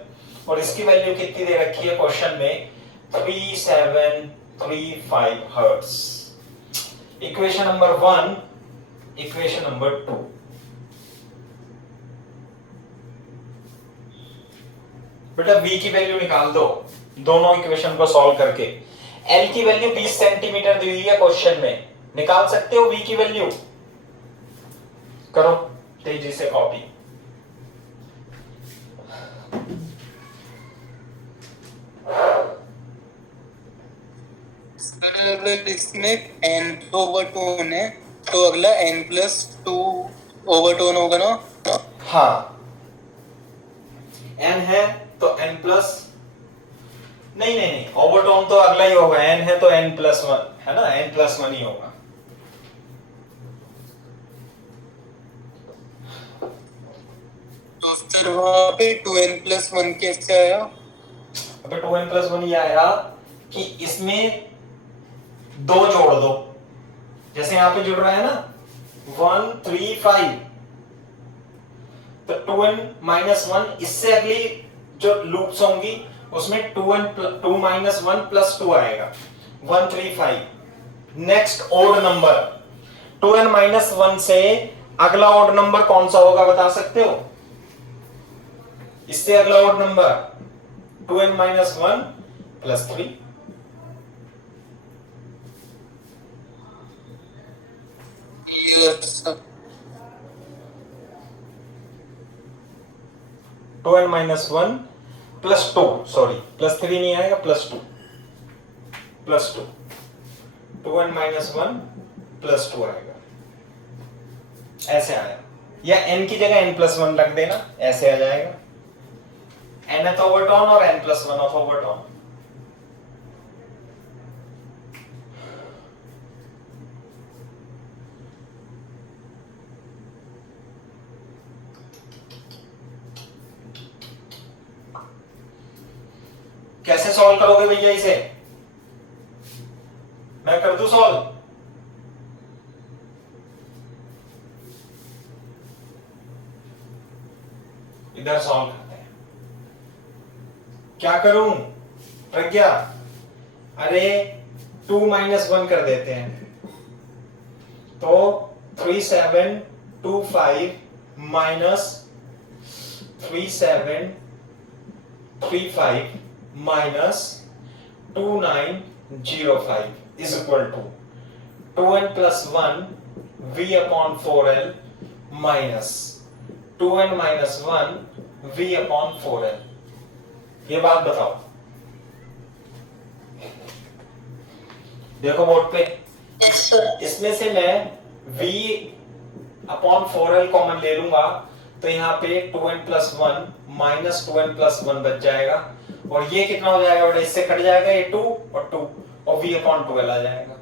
और इसकी वैल्यू कितनी दे रखी है क्वेश्चन में? 3735 hertz. Equation number 1, equation number 2। बेटा v की वैल्यू निकाल दो दोनों इक्वेशन को सॉल्व करके। l की वैल्यू 20 सेंटीमीटर दी हुई है क्वेश्चन में, निकाल सकते हो v की वैल्यू? करो तेजी से कॉपी। सर अगर इसमें n/2 है तो अगला n+2/2 होगा ना? हाँ, n है तो n प्लस नहीं ओवरटोन तो अगला ही होगा। n है तो n+1 है ना, n+1 ही होगा। तो फिर वहां पे 2n+1 कैसे आया? अबे 2n+1 ये आया कि इसमें 2 जोड़ दो, जैसे यहां पे जुड़ रहा है ना 1 3 5, तो 2n-1 इससे अगली जो लूप्स होंगी उसमें 2-1 + 2 आएगा 1 3 5। नेक्स्ट ओड नंबर 2n-1 से अगला ओड नंबर कौन सा होगा बता सकते हो? इससे अगला odd number 2n-1 + 3। Yes sir. 2n-1 + 2, sorry +3 नहीं आएगा, +2 +2 2n-1 + 2 आएगा। ऐसे आया, या n की जगह n+1 रख देना, ऐसे आ जाएगा। nth ओवरटोन और n+1 ओवरटोन। कैसे सॉल्व करोगे भैया इसे? मैं कर दूं सॉल्व? इधर सॉल्व करते हैं। क्या करूं प्रज्ञा? अरे 2-1 कर देते हैं, तो 3725 - 3735 - 2905 is equal to 2n+1 v/4l minus 2n-1 v/4l। ये बात बताओ, देखो बोर्ड पे। इसमें से मैं v/4l कॉमन ले लूंगा तो यहाँ पे 2n+1 - 2n+1 बच जाएगा और ये कितना हो जाएगा बेटा? इससे कट जाएगा ये 2 और 2 और v/12 आ जाएगा।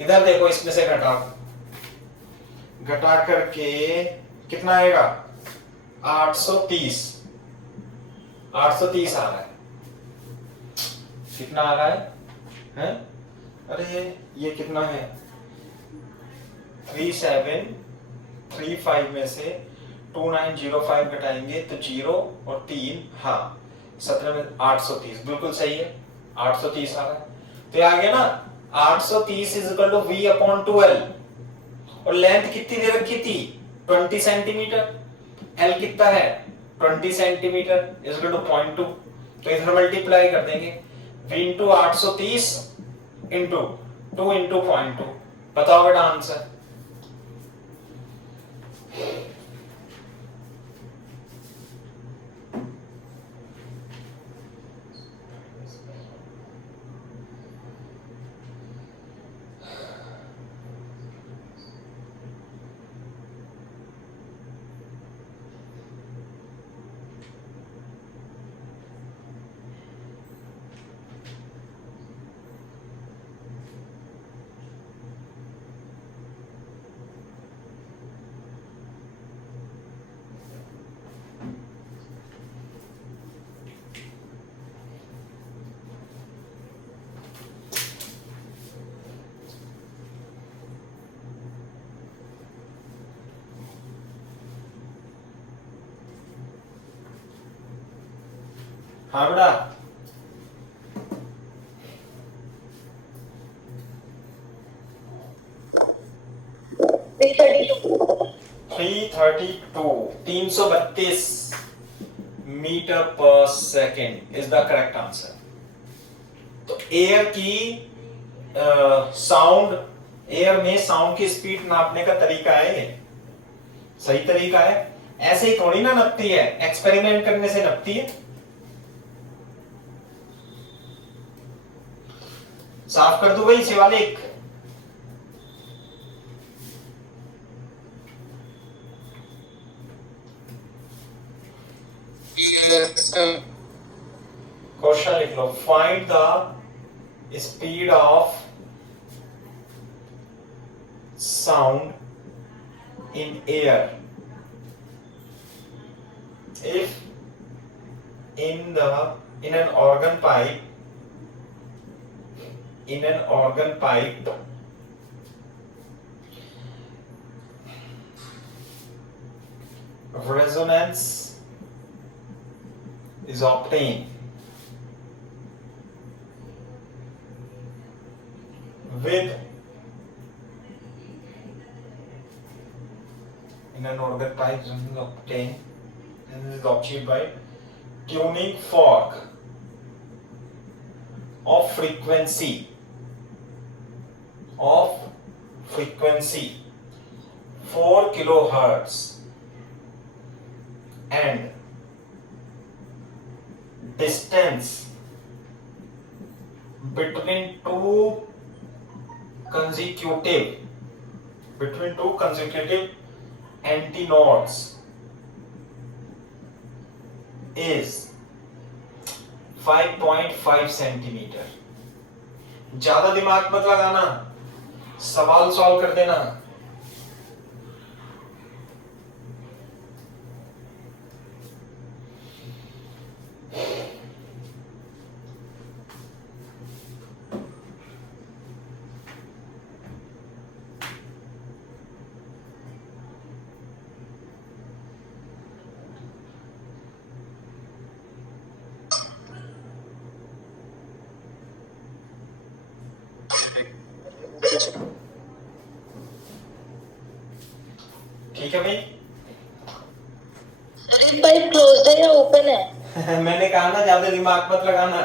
इधर देखो, इसमें से घटा करके कितना आएगा? 830 आ रहा है। कितना आ रहा है? अरे ये कितना है? 3735 में से 2905 घटाएंगे तो 0 और 3, हाँ 17 में 830, बिल्कुल सही है। 830 आ रहा है, तो ये आ गया ना 830 = v/2l। और लेंथ कितनी दे रखी थी? 20 सेंटीमीटर। l कितना है? 20 सेंटीमीटर इज इक्वल टू 0.2, तो इधर मल्टीप्लाई कर देंगे v इंटू 830 इंटू 2 इंटू 0.2, बताओ बेटा आंसर। हाँ बेटा 332 मीटर पर second is the correct answer. तो एयर की एयर में साउंड की स्पीड नापने का तरीका है ये, सही तरीका है। ऐसे ही थोड़ी ना नपती है, एक्सपेरिमेंट करने से नपती है। साफ कर दो भाई शिवालिक। क्वेश्चन लिख लो, find the speed of sound in air if in an organ pipe resonance is obtained with in an organ pipe resonance is obtained, and this is achieved by tuning fork of frequency 4 kilohertz and distance between two consecutive antinodes is 5.5 centimetre. ज्यादा दिमाग मत लगाना, सवाल solve कर देना। ठीक है भाई। पाइप क्लोज्ड है या ओपन है? मैंने कहा ना ज्यादा दिमाग मत लगाना,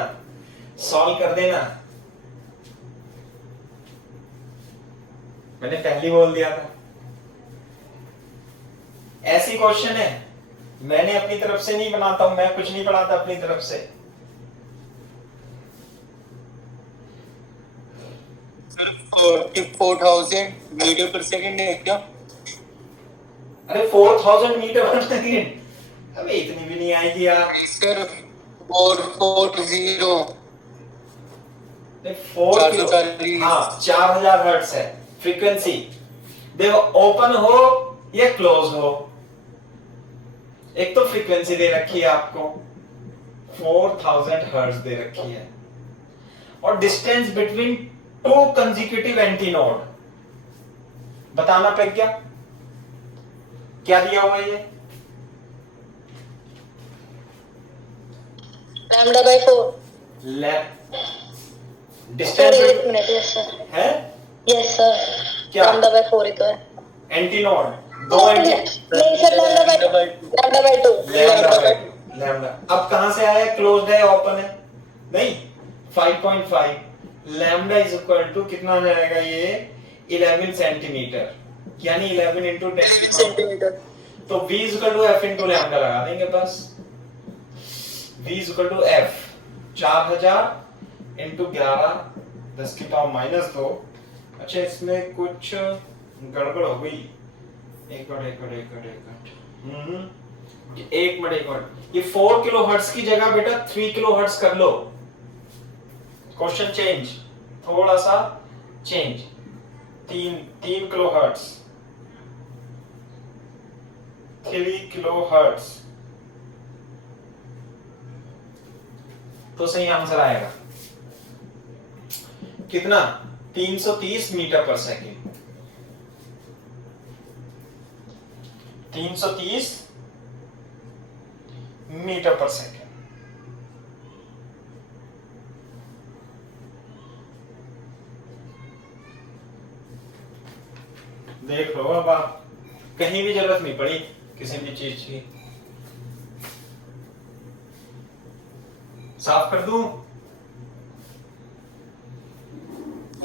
सॉल्व कर देना। मैंने पहले बोल दिया था। ऐसी क्वेश्चन है, मैंने अपनी तरफ से नहीं बनाता हूं, मैं कुछ नहीं पढ़ाता अपनी तरफ से। 44,000 मीटर पर सेकंड है क्या? अरे 4000 मीटर पर सेकंड, अबे इतनी भी नहीं आएगी यार सर। 440 हाँ 4000 हर्ट्ज है फ्रीक्वेंसी। देखो ओपन हो या क्लोज हो, एक तो फ्रीक्वेंसी दे रखी है आपको 4000 हर्ट्ज दे रखी है, और distance between two consecutive antinode. बताना प्रज्ञा क्या दिया हुआ ये? Lambda by 4। डिस्टेंस एक मिनट। Yes sir. है यस सर। क्या? लैम्डा बाय 4 ही तो है। एंटीनोड दो एंटी नहीं सर, λ/2। लैम्डा। अब कहां से आया? क्लोज्ड है, ओपन है? नहीं, 5.5 लैम्डा इज इक्वल टू कितना हो जाएगा ये? 11 सेंटीमीटर, यानी 11 इंटू 10 सेंटीमीटर। तो v is equal to f into lambda लगा देंगे बस। v is equal to f 4000 into 11 10 की पावर -2। अच्छा, इसमें कुछ गड़बड़ हो गई। एक मिनट। ये 4 किलो हर्ट्ज की जगह बेटा 3 किलो हर्ट्ज कर लो। क्वेश्चन चेंज, थोड़ा सा change. 3 kilo hertz, 3 kilo hertz तो सही आंसर आएगा कितना? 330 मीटर पर सेकेंड। 330 मीटर पर सेकेंड। देख लो, अब आप कहीं भी जरूरत नहीं पड़ी किसी भी चीज की। साफ कर दूं?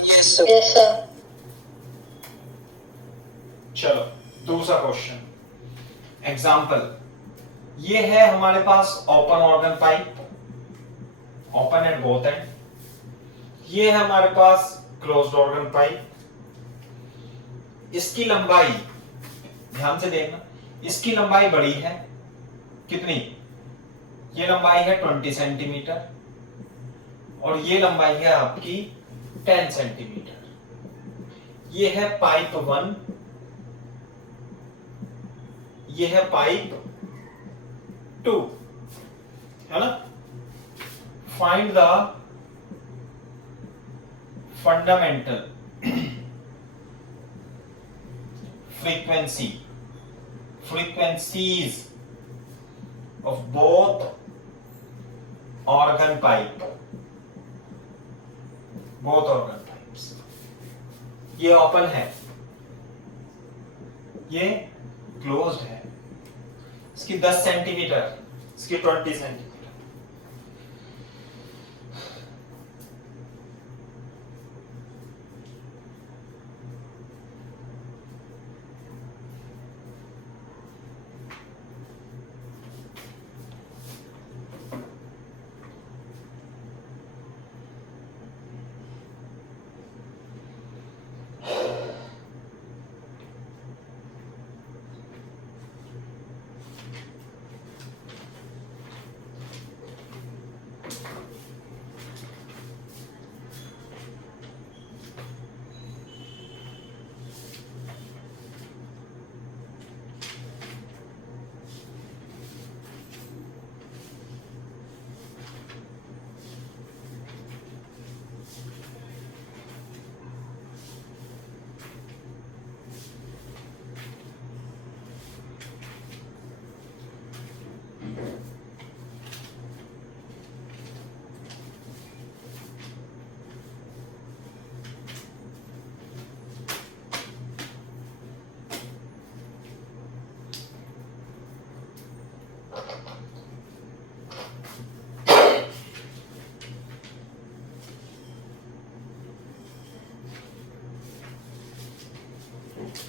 Yes yes sir. चलो दूसरा क्वेश्चन। एग्जाम्पल, ये है हमारे पास open organ pipe, open at both end. ये है हमारे पास क्लोज्ड ऑर्गन पाइप। इसकी लंबाई ध्यान से देखना, इसकी लंबाई बड़ी है। कितनी? ये लंबाई है 20 सेंटीमीटर और ये लंबाई है आपकी 10 सेंटीमीटर। ये है पाइप 1, ये है पाइप 2, है ना? Find the fundamental frequencies of both organ pipe, both organ pipes। ये ओपन है, ये क्लोज्ड है। इसकी 10 सेंटीमीटर, इसकी 20 सेंटीमीटर।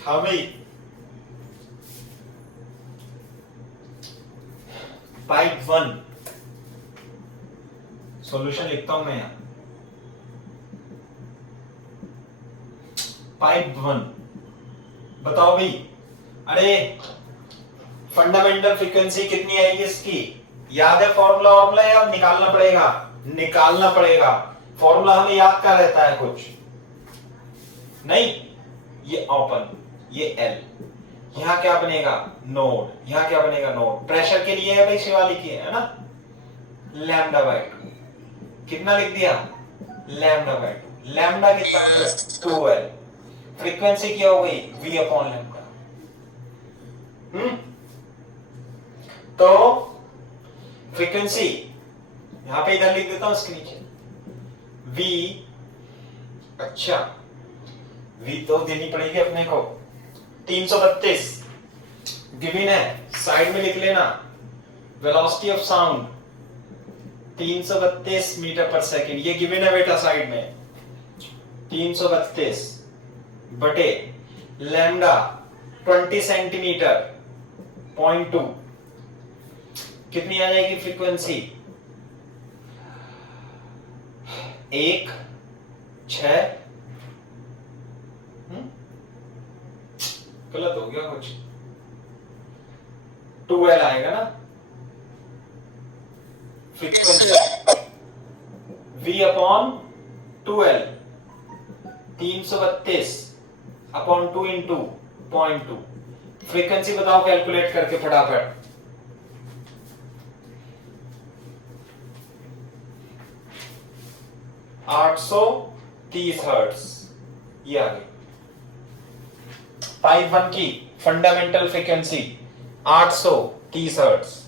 हाँ भाई, पाइप 1 सॉल्यूशन लिखता हूं मैं यहां। पाइप 1 बताओ भाई। अरे फंडामेंटल फ्रीक्वेंसी कितनी आएगी इसकी? याद है फॉर्मूला या निकालना पड़ेगा? निकालना पड़ेगा। फॉर्मूला हमें याद क्या रहता है? कुछ नहीं। ये ओपन, ये एल, यहां क्या बनेगा? नोड। यहां क्या बनेगा? नोड। प्रेशर के लिए है भाई, शिवालिक है ना? λ/2 कितना लिख दिया? λ/2। लैम्डा कितना? 2l। फ्रीक्वेंसी क्या हो गई? v/λ। तो फ्रीक्वेंसी यहां पे इधर लिख देता हूं इसके नीचे v। अच्छा, v तो देनी पड़ेगी अपने को 332 गिवन है, साइड में लिख लेना। वेलोसिटी ऑफ साउंड 332 मीटर पर सेकेंड, ये गिवन है बेटा साइड में। 332 बटे लैम्डा 20 सेंटीमीटर 0.2, कितनी आ जाएगी फ्रीक्वेंसी? 1.6, गलत हो गया कुछ, 2L आएगा ना frequency, V upon 2L, 332 upon 2 into 0.2। Frequency बताओ कैलकुलेट करके फटाफट। हर्ट्ज, ये आ गई टाइप 1 की फंडामेंटल फ्रीक्वेंसी 830 हर्ट्ज।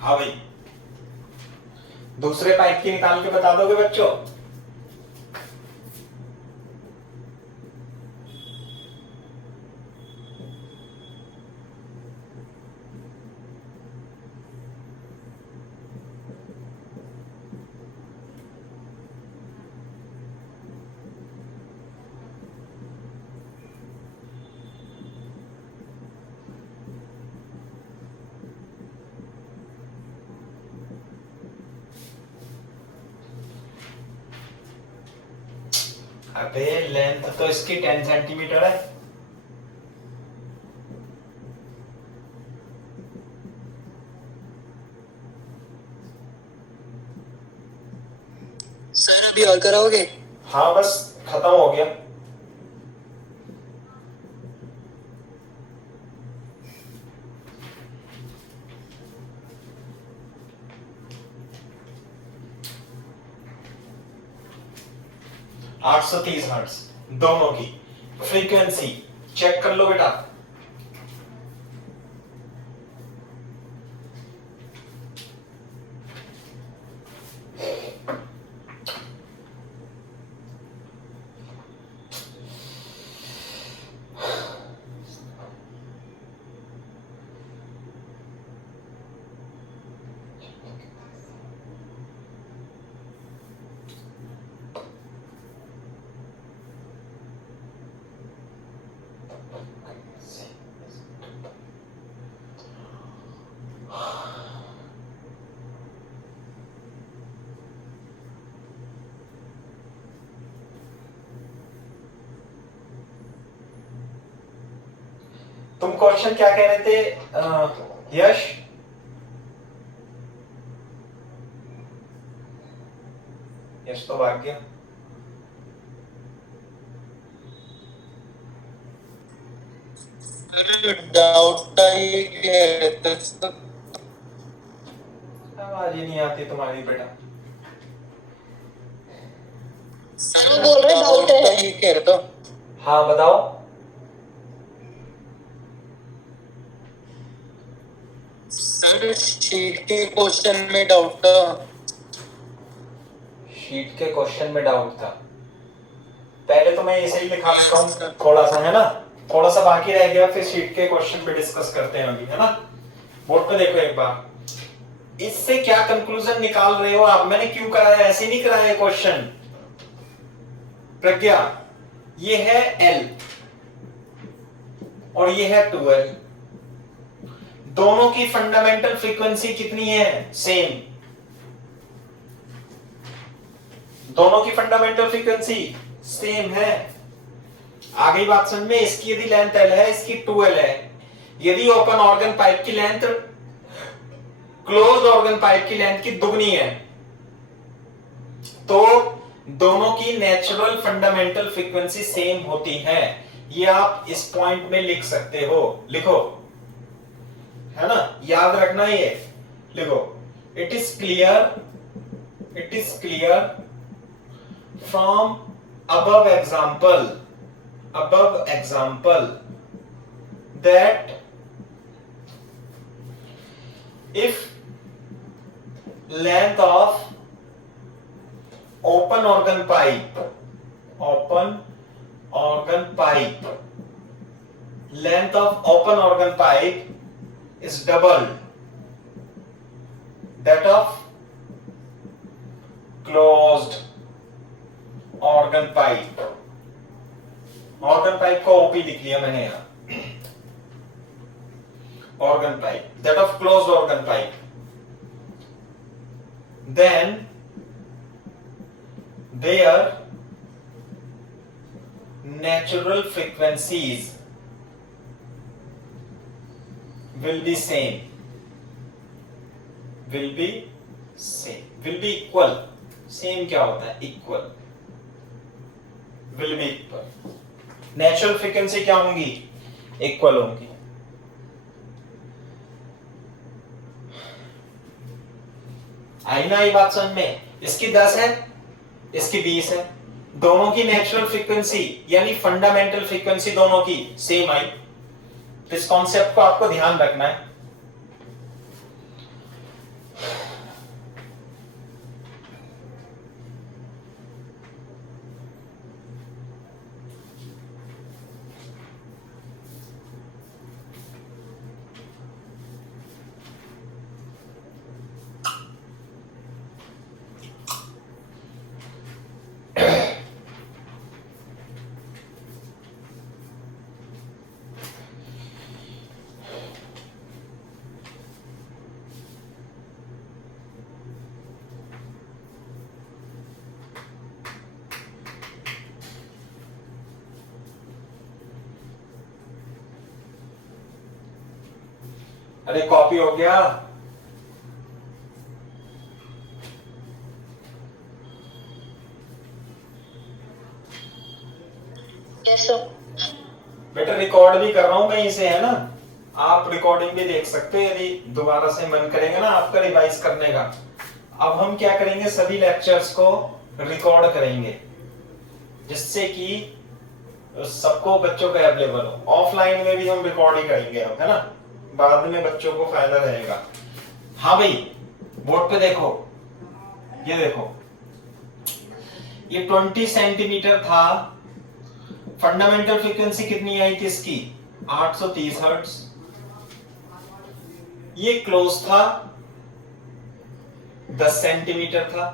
हाँ भाई, दूसरे पाइप की निकाल के बता दोगे बच्चों? अबे लेंथ तो इसकी 10 सेंटीमीटर है। सर अभी और कराओगे? हाँ बस खत्म हो गया। आठ सौ 30 हर्ट्ज दोनों की फ्रीक्वेंसी चेक कर लो बेटा। तुम क्वेश्चन क्या कह रहे थे यश? यश तो भाग गया। डाउट आवाज ही नहीं आती तुम्हारी बेटा। वो बोल रहे डाउट है। ये कह रहा था। हाँ बताओ। सर शीट के क्वेश्चन में डाउट था। शीट के क्वेश्चन में डाउट था। पहले तो मैं ऐसे ही लिखा हूँ थोड़ा सा, है ना, थोड़ा सा बाकी रह गया, फिर शीट के क्वेश्चन पे डिस्कस करते हैं अभी, है ना। बोर्ड पे देखो एक बार, इससे क्या कंक्लूजन निकाल रहे हो आप? मैंने क्यों कराया? ऐसे नहीं कराया क्वेश्चन प्रज्ञा। ये है L और ये है 2L, दोनों की फंडामेंटल फ्रीक्वेंसी कितनी है? सेम। दोनों की फंडामेंटल फ्रीक्वेंसी सेम है। आ गई बात समझ में? इसकी यदि लेंथ L है, इसकी 2L है। यदि ओपन ऑर्गन पाइप की लेंथ क्लोज्ड ऑर्गन पाइप की लेंथ की दुगनी है, तो दोनों की नेचुरल फंडामेंटल फ्रीक्वेंसी सेम होती है। ये आप इस पॉइंट में लिख सकते हो, लिखो, है ना, याद रखना ये, लिखो। It is clear from above example that if length of open organ pipe length of open organ pipe is double that of closed organ pipe को ओपी लिख लिया मैंने यहां, organ pipe that of closed organ pipe, then their natural frequencies will be equal. Same क्या होता है? Equal, will be equal. Natural frequency क्या होंगी? इक्वल होंगी। आई ना ये बात समझ में? इसकी 10 है, इसकी 20 है, दोनों की नेचुरल फ्रीक्वेंसी यानी फंडामेंटल फ्रीक्वेंसी दोनों की सेम आई। तो इस कॉन्सेप्ट को आपको ध्यान रखना है। अरे कॉपी हो गया? बेटा रिकॉर्ड भी कर रहा हूं मैं इसे, है ना, आप रिकॉर्डिंग भी देख सकते हो यदि दोबारा से मन करेंगे ना आपका रिवाइज करने का। अब हम क्या करेंगे, सभी लेक्चर्स को रिकॉर्ड करेंगे जिससे कि सबको बच्चों का अवेलेबल हो। ऑफलाइन में भी हम रिकॉर्ड ही करेंगे अब, है ना, बाद में बच्चों को फायदा रहेगा। हाँ भाई, बोर्ड पे देखो, ये देखो, ये 20 सेंटीमीटर था, फंडामेंटल फ्रीक्वेंसी कितनी आई थी इसकी? 830 हर्ट्ज। ये क्लोज था, 10 सेंटीमीटर था,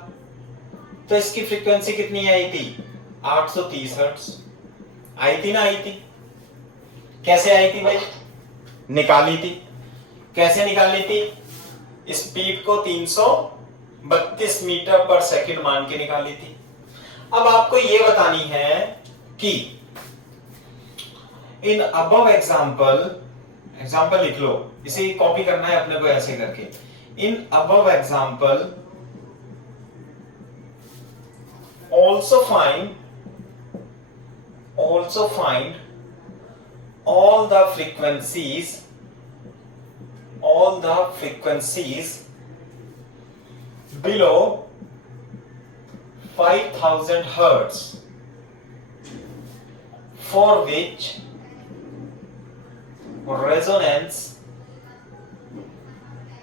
तो इसकी फ्रीक्वेंसी कितनी आई थी? 830 हर्ट्ज। आई थी ना? आई थी। कैसे आई थी भाई? निकाली थी। कैसे निकाली थी? स्पीड को 332 मीटर पर सेकंड मान के निकाली थी। अब आपको यह बतानी है कि इन अबव एग्जाम्पल लिख लो, इसे कॉपी करना है अपने को ऐसे करके। In above example also find all the frequencies below 5000 hertz for which resonance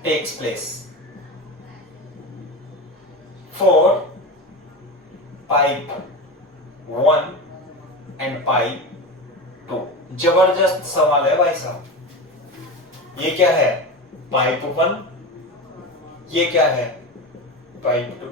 takes place for pipe 1 and pipe 2। जबरदस्त सवाल है भाई साहब। ये क्या है? पाइप 1, ये क्या है? पाइप 2।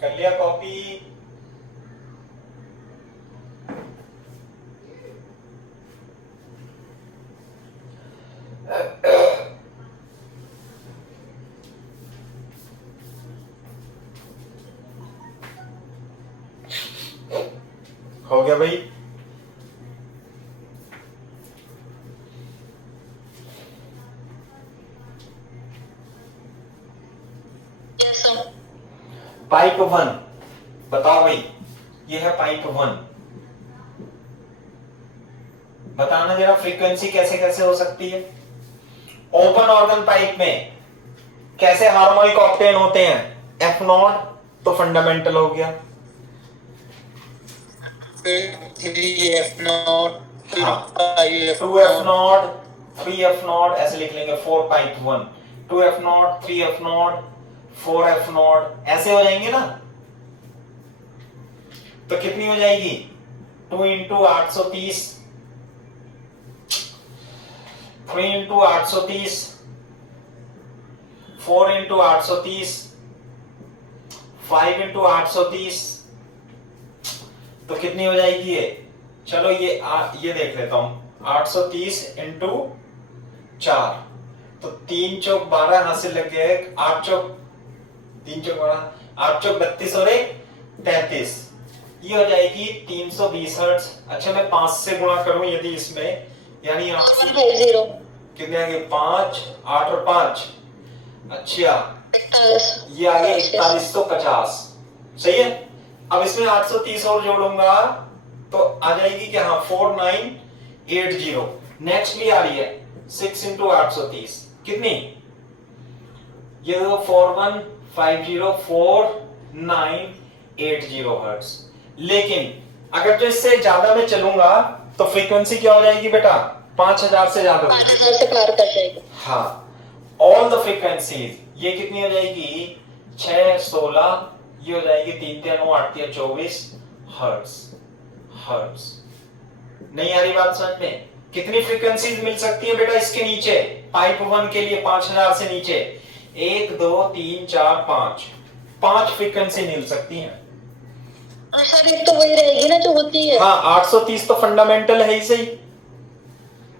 कर लिया कॉपी। हो गया भाई। Yes, sir. पाइप 1 बताओ भाई, ये है पाइप 1। बताना जरा फ्रीक्वेंसी कैसे कैसे हो सकती है। ओपन ऑर्गन पाइप में कैसे हार्मोनिक ऑक्टेन होते हैं, एफ नॉट तो फंडामेंटल हो गया, फिर 3F0, फिर हाँ 5F0, 2F0 3F0 ऐसे लिख लेंगे। 4 पाइप 1 2F0 3F0 4F0 ऐसे हो जाएंगे ना। तो कितनी हो जाएगी 2 इंटू 830 3 इंटू 830 4 इंटू 830 5 इंटू 830 तो कितनी हो जाएगी ये। चलो ये देख लेता हूं 830 इंटू 4 तो 3 चौक 12 यहां से लग गए 8 चौक 3 चौक 12 8 चौक 32 और 1 33 ये हो जाएगी 320 हर्ट्ज। अच्छा मैं 5 से गुणा करूं यदि इसमें यानी यहाँ 150 कितने आ गए 5 8 और 5 अच्छा 41 ये आ गया 4150 सही है। अब इसमें 830 और जोड़ूंगा तो आ जाएगी क्या हाँ 4980। नेक्स्ट भी आ रही है 6 इंटू 830 कितनी ये 4150 4980 हर्ट्ज। लेकिन अगर जो इससे ज्यादा मैं चलूंगा तो फ्रीक्वेंसी क्या हो जाएगी बेटा 5000 से ज्यादा 5000 से पार कर जाएगी। हाँ ऑल द फ्रीक्वेंसीज ये कितनी हो जाएगी 6 16 ये हो जाएगी 3 3 9 8 3 24 हर्ट्ज। हर्ट्ज नहीं आ रही बात समझ में। कितनी फ्रीक्वेंसीज मिल सकती है बेटा इसके नीचे पाइप 1 के लिए 5000 से नीचे 1 2 3 4 5 फ्रीक्वेंसी मिल सकती हैं। और सर एक तो वही रहेगी ना जो होती है। हाँ 830 तो फंडामेंटल है ही सही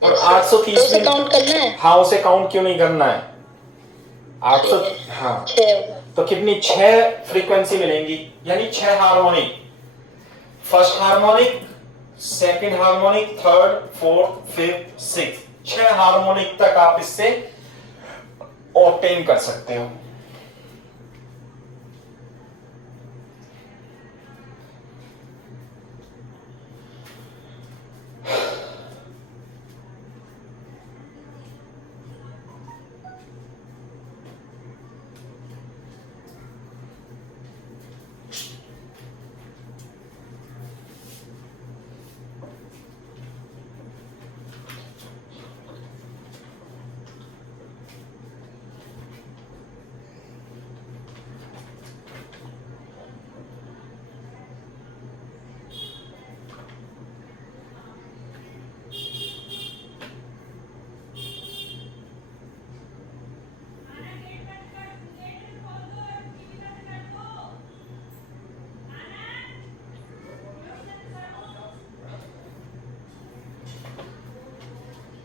और 830 तो उसे काउंट करना है। हाँ उसे काउंट क्यों नहीं करना है 800 हाँ 6 तो कितनी 6 फ्रीक्वेंसी मिलेंगी यानी 6 harmonic. First harmonic second harmonic third fourth fifth sixth 6 harmonic तक आप इससे ऑब्टेन कर सकते हो।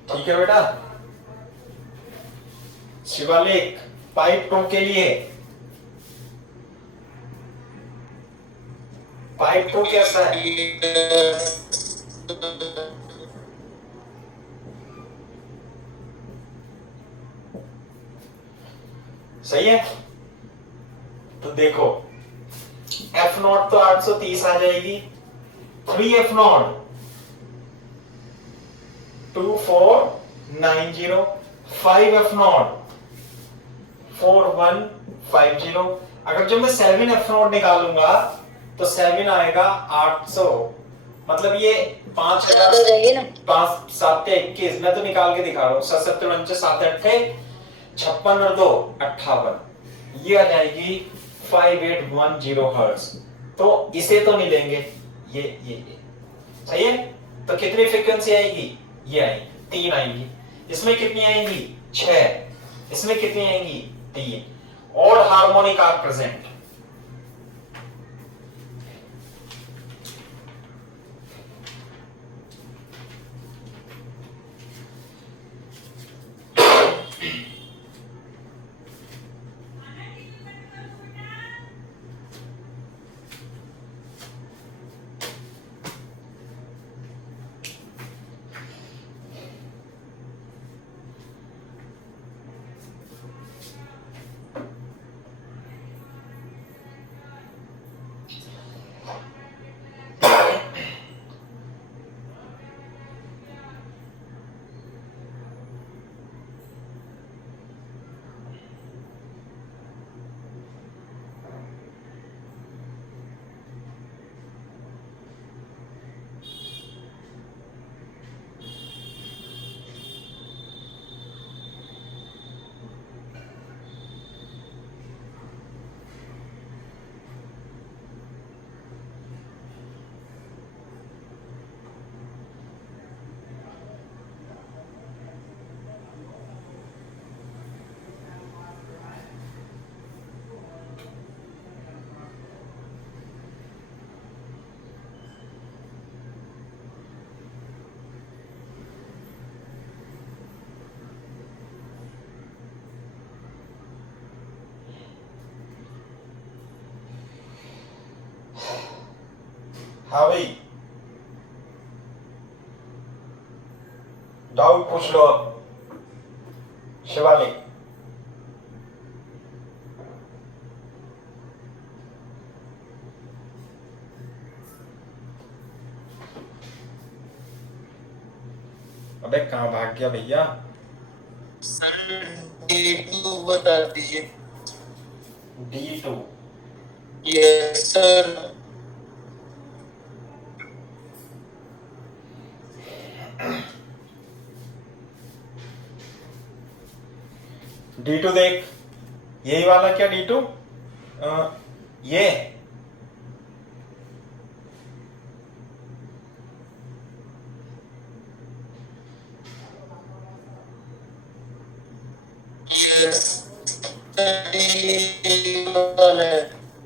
ठीक है बेटा। शिवालिक पाइप 2 के लिए पाइप 2 कैसा है सही है। तो देखो F0 तो 830 आ जाएगी 3F0 2490 5F0 4150। अगर जो मैं 7F0 निकालूंगा तो 7 आएगा 800 मतलब ये 5000 हो जाएगी ना 5 7 21 मैं तो निकाल के दिखा रहा हूँ 7 7 7 8 56 और 2 58 ये आ जाएगी 5810 हर्ट्ज। तो इसे तो नहीं लेंगे ये सही है। तो कितनी फ्रीक्वेंसी आएगी ये आएगी 3 आएंगी। इसमें कितनी आएंगी 6 इसमें कितनी आएंगी 3 और हार्मोनिक आर प्रेजेंट हाँ भाई, डाउट पूछ लो अब शिवालिक। अबे कहाँ भाग गया भैया? सर D2 बता दीजिए। D2 yes sir. D2 देख, यही वाला क्या D2? ये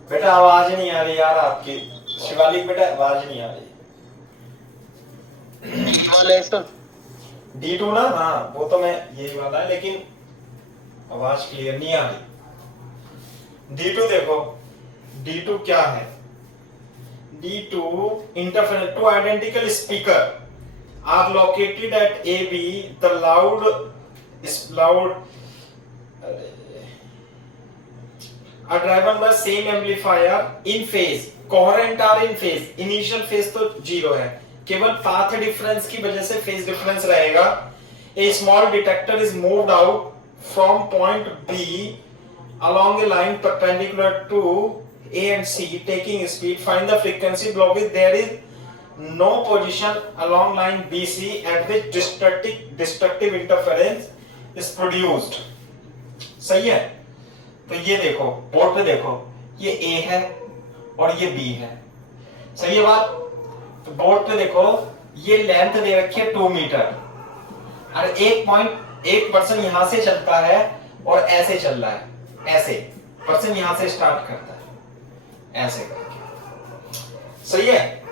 बेटा आवाज नहीं आ रही यार आपकी, शिवालिक बेटा आवाज नहीं आ रही। D2 ना, हाँ वो तो मैं यही वाला है, लेकिन आवाज क्लियर नहीं आ रही। D2 देखो, D2 क्या है? D2 interference, two identical speaker are located at AB. The loud are driven by same amplifier in phase. Coherent are in phase. Initial phase तो 0 है, केवल path difference की वजह से phase difference रहेगा। A small detector is moved out from point B along a line perpendicular to A and C, taking speed. Find the frequency below which there is no position along line BC at which destructive interference is produced. सही है? तो ये देखो board पे देखो, ये A है और ये B है, सही है बात? तो बोर्ड पे देखो, ये लेंथ दे रखी है 2 मीटर, और एक पर्सन यहां से चलता है और ऐसे चल रहा है, ऐसे पर्सन यहां से स्टार्ट करता है ऐसे करके, सही है?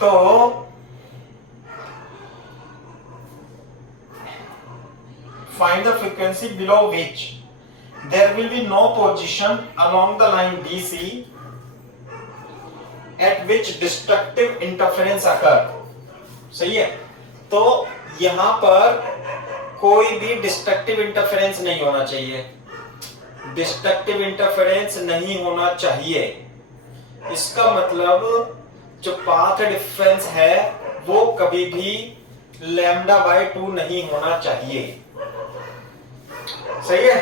तो find the frequency below which there will be no position along the line BC at which destructive interference occur. सही है? तो यहां पर कोई भी डिस्ट्रक्टिव इंटरफेरेंस नहीं होना चाहिए, डिस्ट्रक्टिव इंटरफेरेंस नहीं होना चाहिए। इसका मतलब जो पाथ डिफरेंस है वो कभी भी λ/2 नहीं होना चाहिए, सही है?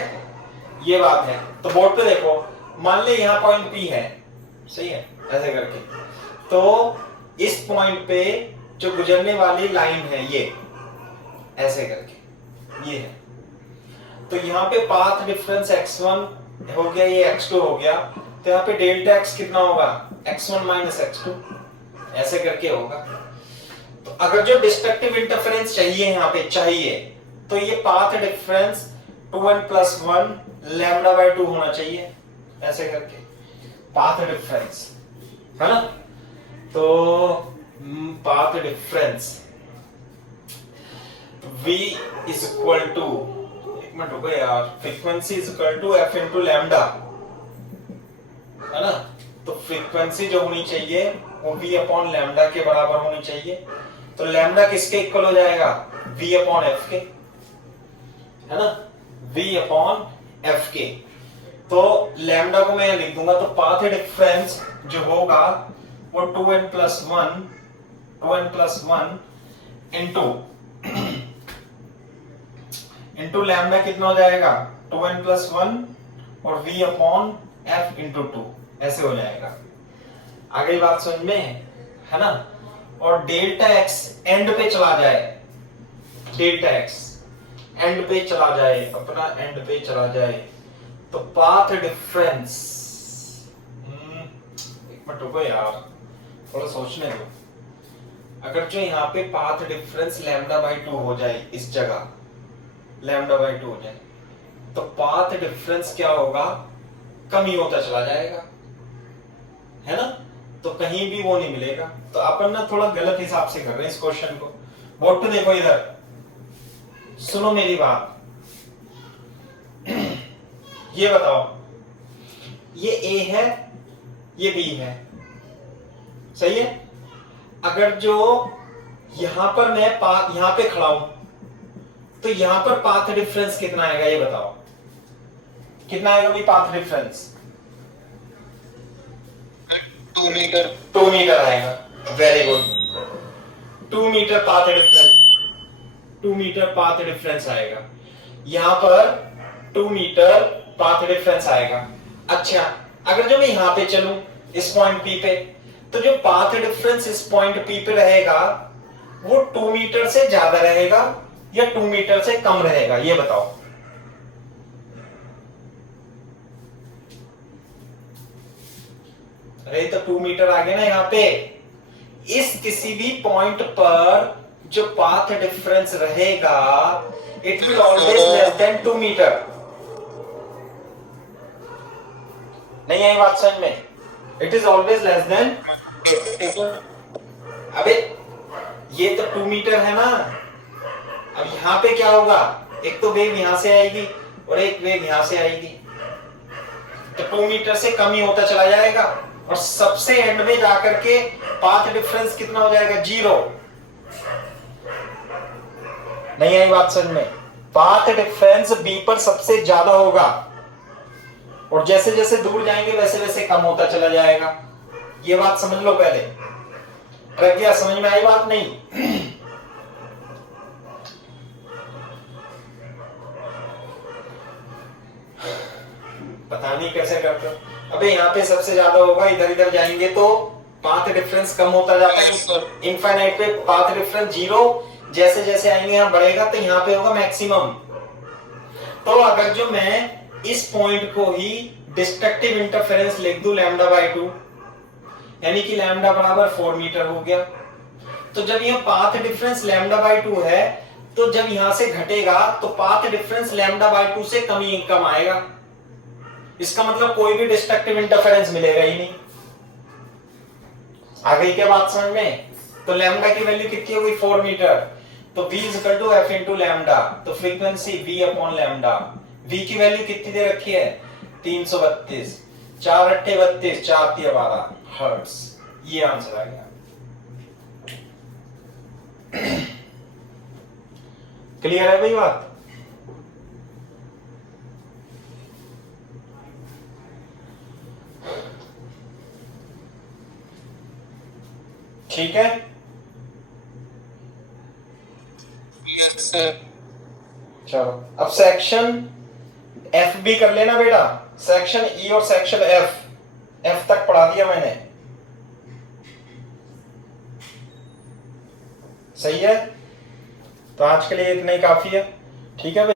ये बात है। तो बोर्ड पे देखो, मान ले यहां पॉइंट P है, सही है, ऐसे करके, तो इस पॉइंट पे जो गुजरने वाली लाइन है ये ऐसे करके ये है, तो यहाँ पे पाथ डिफरेंस x1 हो गया, ये x2 हो गया, तो यहाँ पे डेल्टा x कितना होगा? x1 माइनस x2, ऐसे करके होगा। तो अगर जो डिस्ट्रक्टिव इंटरफेरेंस चाहिए यहाँ पे चाहिए, तो ये पाथ डिफरेंस 2n + 1 λ/2 होना चाहिए, ऐसे करके पाथ डिफरेंस, है ना? तो path difference v is equal to, एक मिनट रुको यार, frequency is equal to f into lambda, है ना? तो फ्रीक्वेंसी जो होनी चाहिए वो v अपॉन लैम्डा के बराबर होनी चाहिए। तो लैम्डा किसके इक्वल हो जाएगा? v अपॉन f के, है ना? v अपॉन f के। तो लैम्डा को मैं लिख दूंगा, तो पाथ डिफरेंस जो होगा वो 2n + 1 इंटू लैम्डा कितना हो जाएगा? 2n + 1 और v अपॉन f इंटू 2, ऐसे हो जाएगा। आगे बात समझ में है ना? और डेल्टा x एंड पे चला जाए, डेल्टा x एंड पे चला जाए, अपना एंड पे चला जाए, तो पाथ डिफरेंस, एक मिनट रुको यार, थोड़ा सोचने दो। अगर जो यहाँ पे पाथ डिफरेंस λ/2 हो जाए, इस जगह λ/2 हो जाए, तो पाथ डिफरेंस क्या होगा? कम ही होता चला जाएगा, है ना? तो कहीं भी वो नहीं मिलेगा। तो अपन ना थोड़ा गलत हिसाब से कर रहे हैं इस क्वेश्चन को। बोर्ड पे देखो, इधर सुनो मेरी बात, ये बताओ, ये A है, ये B है, सही है। अगर जो यहां पर मैं यहां पे खड़ा हूं तो यहां पर पाथ डिफरेंस कितना आएगा ये बताओ, कितना आएगा भाई पाथ डिफरेंस? 2 मीटर। 2 मीटर आएगा। Very good, 2 metre path difference, 2 metre path difference आएगा। यहां पर 2 मीटर पाथ डिफरेंस आएगा। अच्छा, अगर जो मैं यहां पे चलूं इस पॉइंट पी पे, तो जो पाथ डिफरेंस इस पॉइंट पी पे रहेगा वो 2 मीटर से ज्यादा रहेगा या 2 मीटर से कम रहेगा ये बताओ। अरे तो 2 मीटर आ गया ना यहां पे। इस किसी भी पॉइंट पर जो पाथ डिफरेंस रहेगा it will always less than 2 metre. नहीं आई बात समझ में? It is always less than. अबे ये तो 2 मीटर है ना। अब यहां पे क्या होगा, एक तो वेव यहां से आएगी और एक वेव यहां से आएगी, तो 2 मीटर से कम ही होता चला जाएगा और सबसे एंड में जाकर के पाथ डिफरेंस कितना हो जाएगा? 0। नहीं आई बात समझ में? पाथ डिफरेंस बी पर सबसे ज्यादा होगा और जैसे जैसे दूर जाएंगे वैसे वैसे कम होता चला जाएगा। ये बात समझ लो पहले। प्रज्ञा समझ में आई बात? नहीं पता नहीं कैसे करते हो। अबे यहाँ पे सबसे ज्यादा होगा, इधर इधर जाएंगे तो पाथ डिफरेंस कम होता जाता है। इनफाइनाइट पे पाथ डिफरेंस 0, जैसे जैसे आएंगे यहाँ बढ़ेगा तो यहाँ पे होगा मैक्सिमम। तो अगर जो मैं इस पॉइंट को ही डिस्ट्रक्टिव इंटरफेरेंस लिख दूं λ/2, यानी कि लैम्डा बराबर 4 मीटर हो गया, तो जब यह पाथ डिफरेंस λ/2 है तो जब यहां से घटेगा तो पाथ डिफरेंस λ/2 से कम ही कम आएगा। इसका मतलब कोई भी डिस्ट्रक्टिव इंटरफेरेंस मिलेगा ही नहीं। आ गई क्या बात समझ में? तो लैम्डा की वैल्यू कितनी हो गई? 4 मीटर। तो v is equal to f into lambda, तो frequency v upon lambda. v की वैल्यू कितनी दे रखी है? 332, 4 अट्ठे 32, 4 तिया 12 हर्ट्ज। ये आंसर आ गया। क्लियर है भाई बात? ठीक है, यस सर। चलो अब सेक्शन एफ भी कर लेना बेटा। सेक्शन ई और सेक्शन एफ तक पढ़ा दिया मैंने, सही है? तो आज के लिए इतना ही काफी है। ठीक है भाई।